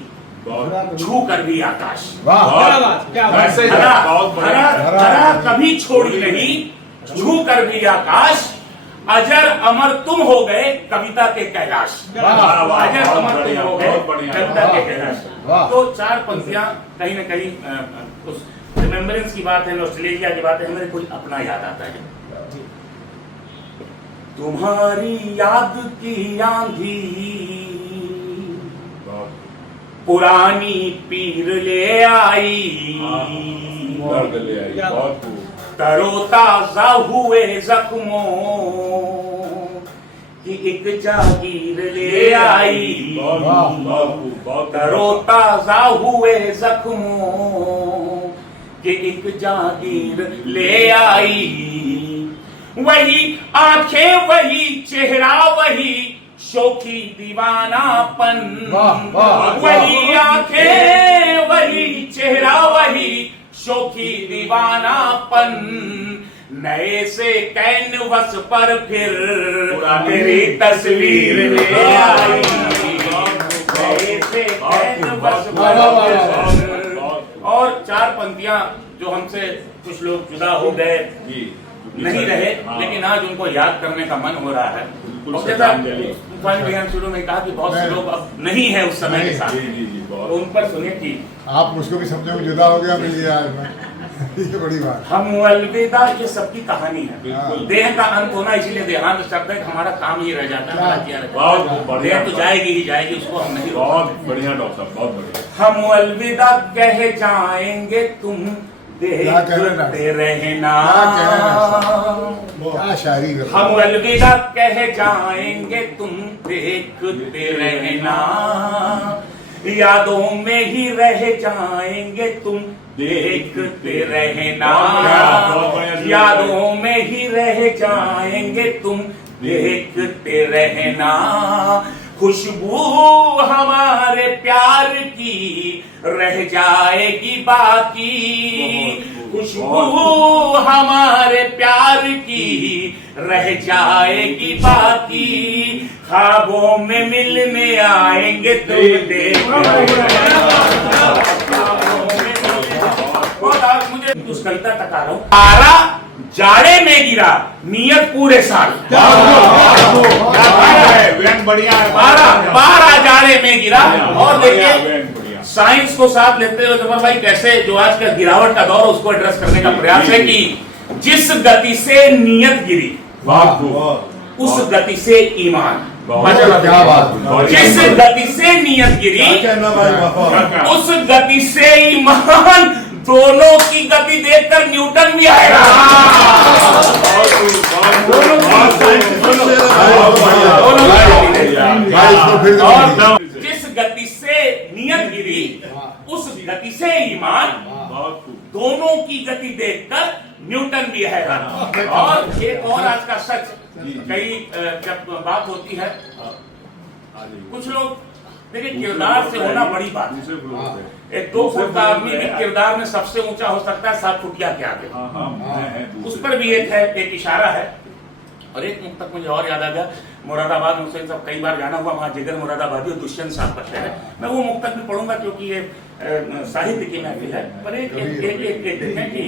छू कर भी आकाश। धरा कभी छोड़ी नहीं, छू कर भी आकाश। अजर अमर तुम हो गए कविता के कैलाश। अजर अमर तुम हो गए कविता के कैलाश। तो चार पंक्तियां कहीं ना कहीं उस रिमेम्बरेंस की बात है, नॉस्टैल्जिया की बात है, हमें कुछ अपना याद आता है। तुम्हारी याद की आंधी पुरानी पीर ले आई, तरोताजा हुए जख्मों की एक जागीर ले आई। तरोताजा हुए जख्मों की एक जागीर ले आई। वही आंखें, वही चेहरा, वही शोखी दीवानापन। वही आंखें, वही चेहरा, वही शोखी दीवानापन। नए से कैनवस पर फिर तेरी तस्वीर ले आई। नए से कैनवस पर। और चार पंक्तियां जो हमसे कुछ लोग जुदा हो गए, नहीं रहे, लेकिन आज उनको याद करने का मन हो रहा है। शुरू में कहा कि बहुत से लोग अब नहीं है उस समय के साथ, तो उन पर सुनिए कि आप मुझको भी समझो जुदा हो गया, मिल गया ये बड़ी बात। हम अलविदा, ये सबकी कहानी है। देह का अंत होना, इसीलिए देहांत शब्द है, हमारा काम ही रह जाता है। देह तो जाएगी ही जाएगी, उसको हम नहीं। बहुत बढ़िया डॉक्टर साहब, बहुत बढ़िया। हम अलविदा कह जाएंगे, तुम देखते रहना। हम अलविदा कह जाएंगे, तुम देखते रहना। यादों में ही रह जाएंगे, तुम देखते रहना। यादों में ही रह जाएंगे, तुम देखते रहना। खुशबू हमारे प्यार की रह जाएगी बाकी। खुशबू हमारे प्यार की रह जाएगी बाकी। ख्वाबों में मिलने आएंगे, तुम देखो। मुझे उस कविता तक आ रहा हूँ। तारा जाड़े में गिरा, नियत पूरे साल। बढ़िया है। 12 जाड़े में गिरा। और देखिए साइंस को साथ लेते हुए जफर भाई कैसे जो आज का गिरावट का दौर उसको एड्रेस करने का प्रयास है कि जिस गति से नियत गिरी, उस गति से ईमान। जिस गति से नियत गिरी, उस गति से ईमान। दोनों की गति देखकर न्यूटन भी आएगा। और जिस गति से नियत गिरी, उस गति से ईमान। दोनों की गति देखकर न्यूटन भी हैरान। और एक और आज का सच, कई जब बात होती है, कुछ लोग देखिए किरदार से होना बड़ी बात है। एक 2 फुट का आदमी भी किरदार में सबसे ऊंचा हो सकता है 7 फुटिया के आगे। उस पर भी एक इशारा है। और एक मुक्तक मुझे और याद आ गया, मुरादाबाद हुसैन साहब कई बार जाना हुआ, वहाँ जिगर मुरादाबादी और दुष्यंत साहब पढ़ते हैं। मैं वो मुक्तक भी पढ़ूंगा क्योंकि ये साहित्य की महफिल है। पर एक देखें कि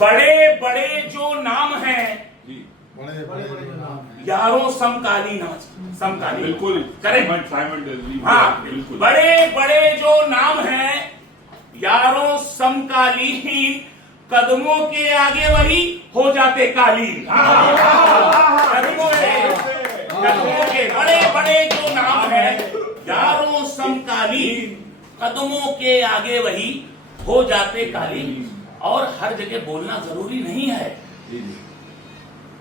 बड़े बड़े जो नाम हैं यारों समकालीन, समकालीन बिल्कुल करेक्ट। हाँ बिल्कुल, बड़े बड़े जो नाम हैं यारों समकालीन, कदमों के आगे वही हो जाते कालीन। कदमों के बड़े बड़े जो नाम हैं यारों समकालीन, कदमों के आगे वही हो जाते कालीन। और हर जगह बोलना जरूरी नहीं है।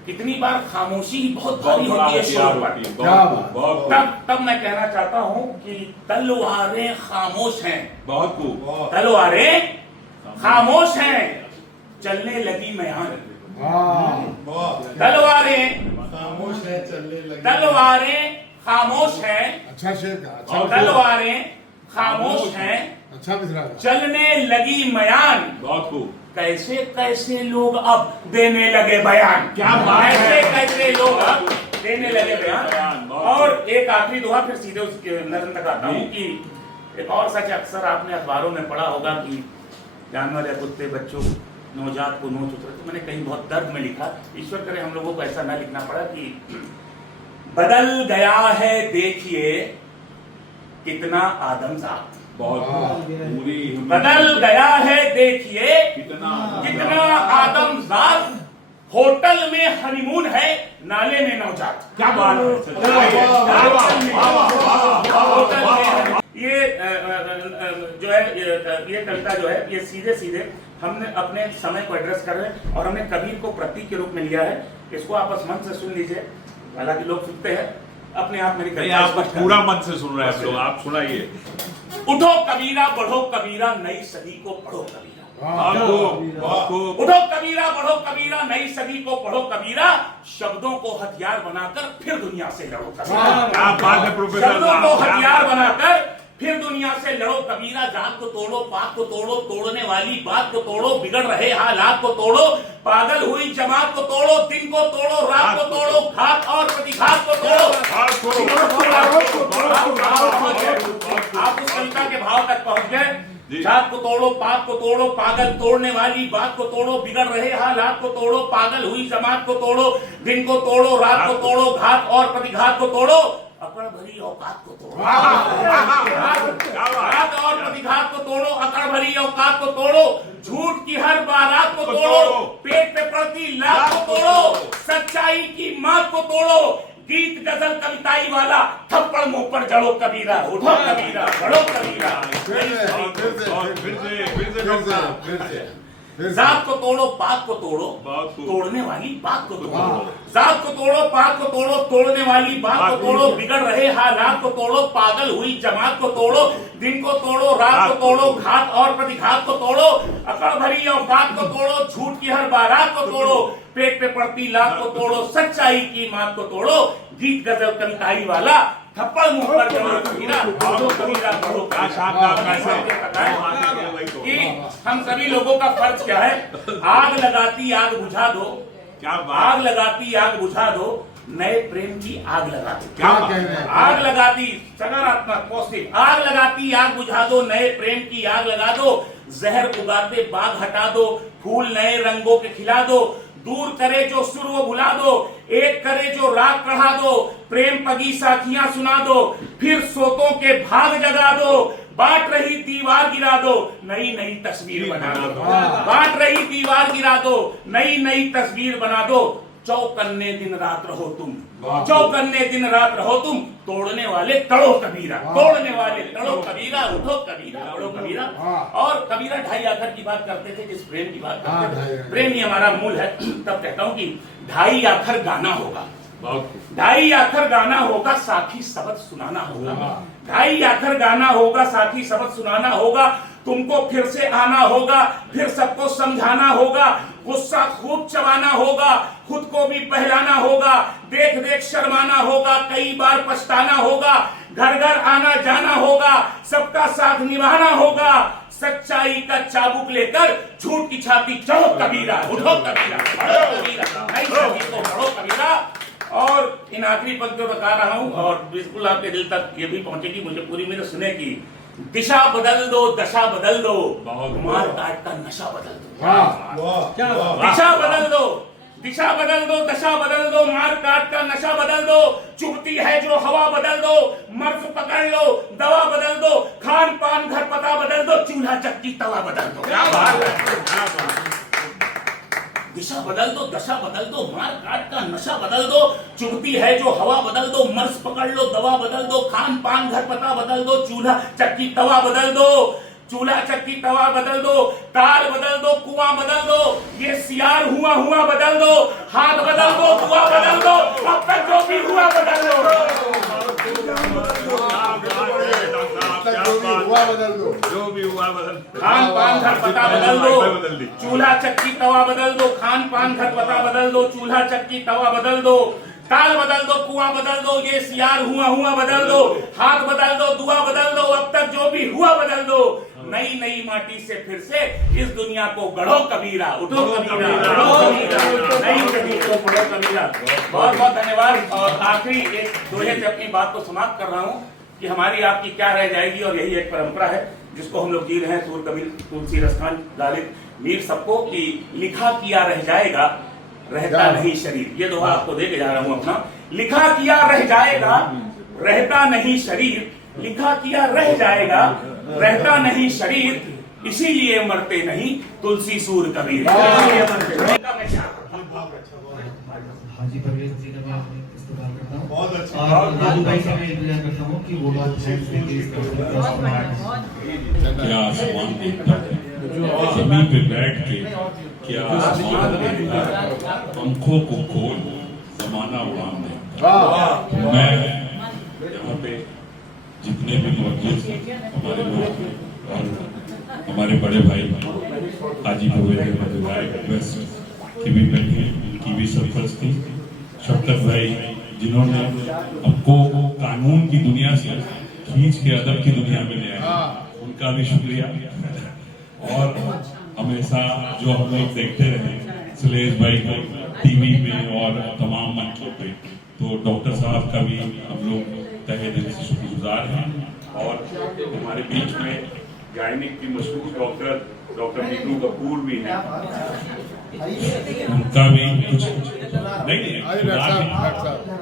कितनी बार खामोशी ही बहुत भारी होती है शोर पर। तब मैं कहना चाहता हूं कि तलवारें खामोश हैं, बहुत खूब, तलवारें खामोश हैं, चलने लगी म्यान। तलवारें खामोश है, चलने लगी, तलवारें खामोश हैं, अच्छा शेर का, तलवारें खामोश हैं, अच्छा मिश्रा, चलने लगी म्यान। बहुत खूब। कैसे कैसे लोग अब देने लगे बयान, क्या कैसे कैसे लोग अब देने लगे बयान। और एक आखिरी दोहा, फिर सीधे उसके नजर तक आता हूँ कि एक और सच अक्सर आपने अखबारों में पढ़ा होगा कि जानवर या कुत्ते बच्चों नवजात को नोच उतरे। तो मैंने कहीं बहुत दर्द में लिखा, ईश्वर करे हम लोगों को ऐसा ना लिखना पड़ा, कि बदल गया है देखिए कितना आदमजात, बदल गया है देखिए कितना आदमजात, होटल में हनीमून है नाले में नवजात। क्या बात है। ये जो है ये कविता जो है ये सीधे सीधे हमने अपने समय को एड्रेस कर रहे हैं और हमने कबीर को प्रतीक के रूप में लिया है। इसको आप बस मन से सुन लीजिए, हालांकि लोग सुनते हैं अपने आप मेरी कविता पूरा मन से सुन रहे हैं आप सुनाइए। उठो कबीरा बढ़ो कबीरा नई सदी को पढ़ो कबीरा, उठो कबीरा बढ़ो कबीरा नई सदी को पढ़ो कबीरा, शब्दों को हथियार बनाकर फिर दुनिया से लड़ो कबीरा। क्या बात है प्रोफेसर, शब्दों को हथियार बनाकर फिर दुनिया से लड़ो कबीरा, जात को तोड़ो पाक को तोड़ो, तोड़ने वाली बात को तोड़ो, बिगड़ रहे हालात को तोड़ो, पागल हुई जमात को तोड़ो, दिन को तोड़ो रात को तोड़ो, घात और प्रतिघात को तोड़ो। आप उस कविता के भाव तक पहुंच गए। जात को तोड़ो पाक को तोड़ो, पागल तोड़ने वाली बात को तोड़ो, बिगड़ रहे हालात को तोड़ो, पागल हुई जमात को तोड़ो, दिन को तोड़ो रात को तोड़ो, घात और प्रतिघात को तोड़ो, अकड़ भरी औकात को तोड़ो, घात और प्रतिघात को तोड़ो, अकड़ भरी औकात को तोड़ो, झूठ की हर बारात को तोड़ो, पेट पे पड़ती लात को तोड़ो, सच्चाई की मात को तोड़ो, गीत गजल कविताई वाला थप्पड़ मुंह पर जड़ो कबीरा, उठो कबीरा बढ़ो कबीरा। जात को तोड़ो पाक को तोड़ो, तोड़ने वाली बात को तोड़ो, जात को तोड़ो पाक को तोड़ो, तोड़ने वाली बात को तोड़ो, बिगड़ रहे हालात को तोड़ो, पागल हुई जमात को तोड़ो, दिन को तोड़ो रात को तोड़ो, घात और प्रतिघात को तोड़ो, अकड़ भरी औकात को तोड़ो, झूठ की हर बारात को तोड़ो, पेट पे पड़ती लात को तोड़ो, सच्चाई की मात को तोड़ो, गीत गजल कविताई वाला थप्पड़ मुंह पर जड़ो कबीरा, कबीरा बढ़ो। कि हम सभी लोगों का फर्ज क्या है, आग लगाती आग बुझा दो, क्या आग लगाती आग बुझा दो, नए प्रेम की आग लगा दो। क्या आग लगाती सकारात्मक पॉजिटिव, आग लगाती आग बुझा दो, नए प्रेम की आग लगा दो, जहर उगाते बाग हटा दो, फूल नए रंगों के खिला दो, दूर करे जो सुर वो भुला दो, एक करे जो राग पढ़ा दो, प्रेम पगी साखियां सुना दो, फिर सोतों के भाग जगा दो, बांट रही दीवार गिरा दो, नई नई तस्वीर बना दो, बांट रही दीवार गिरा दो, नई नई तस्वीर बना दो, चौकन्ने दिन रात रहो तुम, चौकन्ने दिन रात रहो तुम, तोड़ने वाले तड़ो कबीरा, तोड़ने वाले तड़ो कबीरा, उठो कबीरा तड़ो कबीरा। और कबीरा ढाई आखर की बात करते थे, जिस प्रेम की बात करते थे, प्रेम ही हमारा मूल है। तब कहता हूं कि ढाई आखर गाना होगा, ढाई आखर गाना होगा, साथी सबक सुनाना होगा, ढाई आखर गाना होगा, साथी सबक सुनाना होगा, तुमको फिर से आना होगा, फिर सबको समझाना होगा, गुस्सा खूब चबाना होगा, खुद को भी बहलाना होगा, देख देख शर्माना होगा, कई बार पछताना होगा, घर घर आना जाना होगा, सबका साथ निभाना होगा, सच्चाई का चाबुक लेकर झूठ की छाती चढ़ो कबीरा, उठो कबीरा, बढ़ो कबीरा, नई शादी को बढ़ो कबीरा। और इन आखिरी पंक्तियों बता रहा हूं और बिल्कुल आपके दिल तक ये भी पहुंचेगी, मुझे पूरी मेरे सुने की। दिशा बदल दो, दशा बदल दो, मार काट का नशा बदल दो। दिशा बदल दो, दिशा बदल दो, दशा बदल दो, मार काट का नशा बदल दो। चुभती है जो हवा बदल दो, मर्ज पकड़ लो, दवा बदल दो, खान पान घर पता बदल दो, चूल्हा चक्की तवा बदल दो। क्या बात है। दिशा बदल दो, दशा बदल दो, मार काट का नशा बदल दो। चुभती है जो हवा बदल दो, मर्ज पकड़ लो, दवा बदल दो, खान पान घर पता बदल दो, चूल्हा चक्की तवा बदल दो। चूल्हा चक्की तवा बदल दो, तार बदल दो, कुआं बदल दो, ये सियार हुआ हुआ बदल दो, हाथ बदल दो, दुआ बदल दो, अब तक जो भी हुआ बदल दो। जो भी हुआ बदल, खान पान घर पता बदल दो, चूल्हा चक्की तवा बदल दो, खान पान घर पता बदल दो, चूल्हा चक्की तवा बदल दो, ताल बदल दो, कुआं बदल दो, ये सियार हुआ हुआ बदल दो, हाथ बदल दो, दुआ बदल दो, अब तक जो भी हुआ बदल दो। नई नई माटी से फिर से इस दुनिया को गढ़ो कबीरा, उठो कबीरा, गढ़ो कबीरा, नई जमीन को पढ़ो कबीरा। बहुत बहुत धन्यवाद। और आखिरी एक दोहे से अपनी बात को समाप्त कर रहा हूँ कि हमारी आपकी क्या रह जाएगी, और यही एक परंपरा है जिसको हम लोग जी रहे हैं। सूर कबीर, तुलसी रसखान, गालिब, मीर सबको कि लिखा किया रह जाएगा, रहता नहीं शरीर। ये दोहा आपको दे के जा रहा हूं अपना। लिखा किया रह जाएगा, रहता नहीं शरीर, लिखा किया रह जाएगा, रहता नहीं शरीर, इसीलिए मरते नहीं तुलसी सूर कबीर। हाजी परवेज जी का मैं इस्तेमाल करता हूँ। बहुत अच्छा। और दादू भाई से मैं इंतजार करता हूँ कि वो बात क्या आसमान देखता है, जमीन पे बैठ के क्या आसमान देखता है, पंखों को खोल जमाना उड़ान दे। मैं यहाँ पे जितने भी मौजूद हमारे लोग और हमारे बड़े भाई हाजी परवेज की भी बहन, उनकी भी सरपंच थी, शौकत भाई, जिन्होंने हमको कानून की दुनिया से खींच के अदब की दुनिया में ले आए, उनका भी शुक्रिया। और हमेशा जो हम लोग देखते रहे सुलेश भाई को टीवी में और तमाम मंचों पे, तो डॉक्टर साहब का भी हम लोग तहे दिल से शुक्रगुजार हैं। और हमारे बीच में गायनिक की मशहूर डॉक्टर नीतू कपूर भी हैं, उनका भी कुछ नहीं,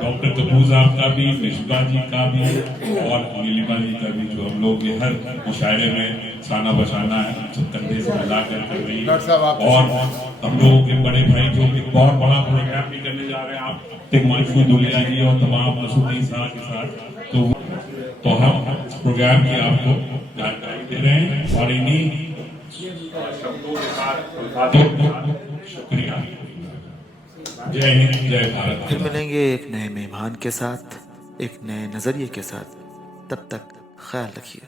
डॉक्टर कपूर साहब का भी, मिश्रा जी का भी और नीलिमा जी का भी, जो हम लोग हर मुशायरे में साना बसाना है सब कंधे से मिला कर रही है। और हम लोगों के बड़े भाई जो एक बहुत बड़ा प्रोग्राम भी करने जा रहे हैं, आप तिगमानफू दुलिया जी और तमाम मसूदी साहब के साथ, तो हम प्रोग्राम की आपको जानकारी दे रहे हैं। और इन्हीं शब्दों के साथ शुक्रिया। जय हिंद, जय भारत। फिर मिलेंगे एक नए मेहमान के साथ, एक नए नजरिए के साथ। तब तक ख्याल रखिए।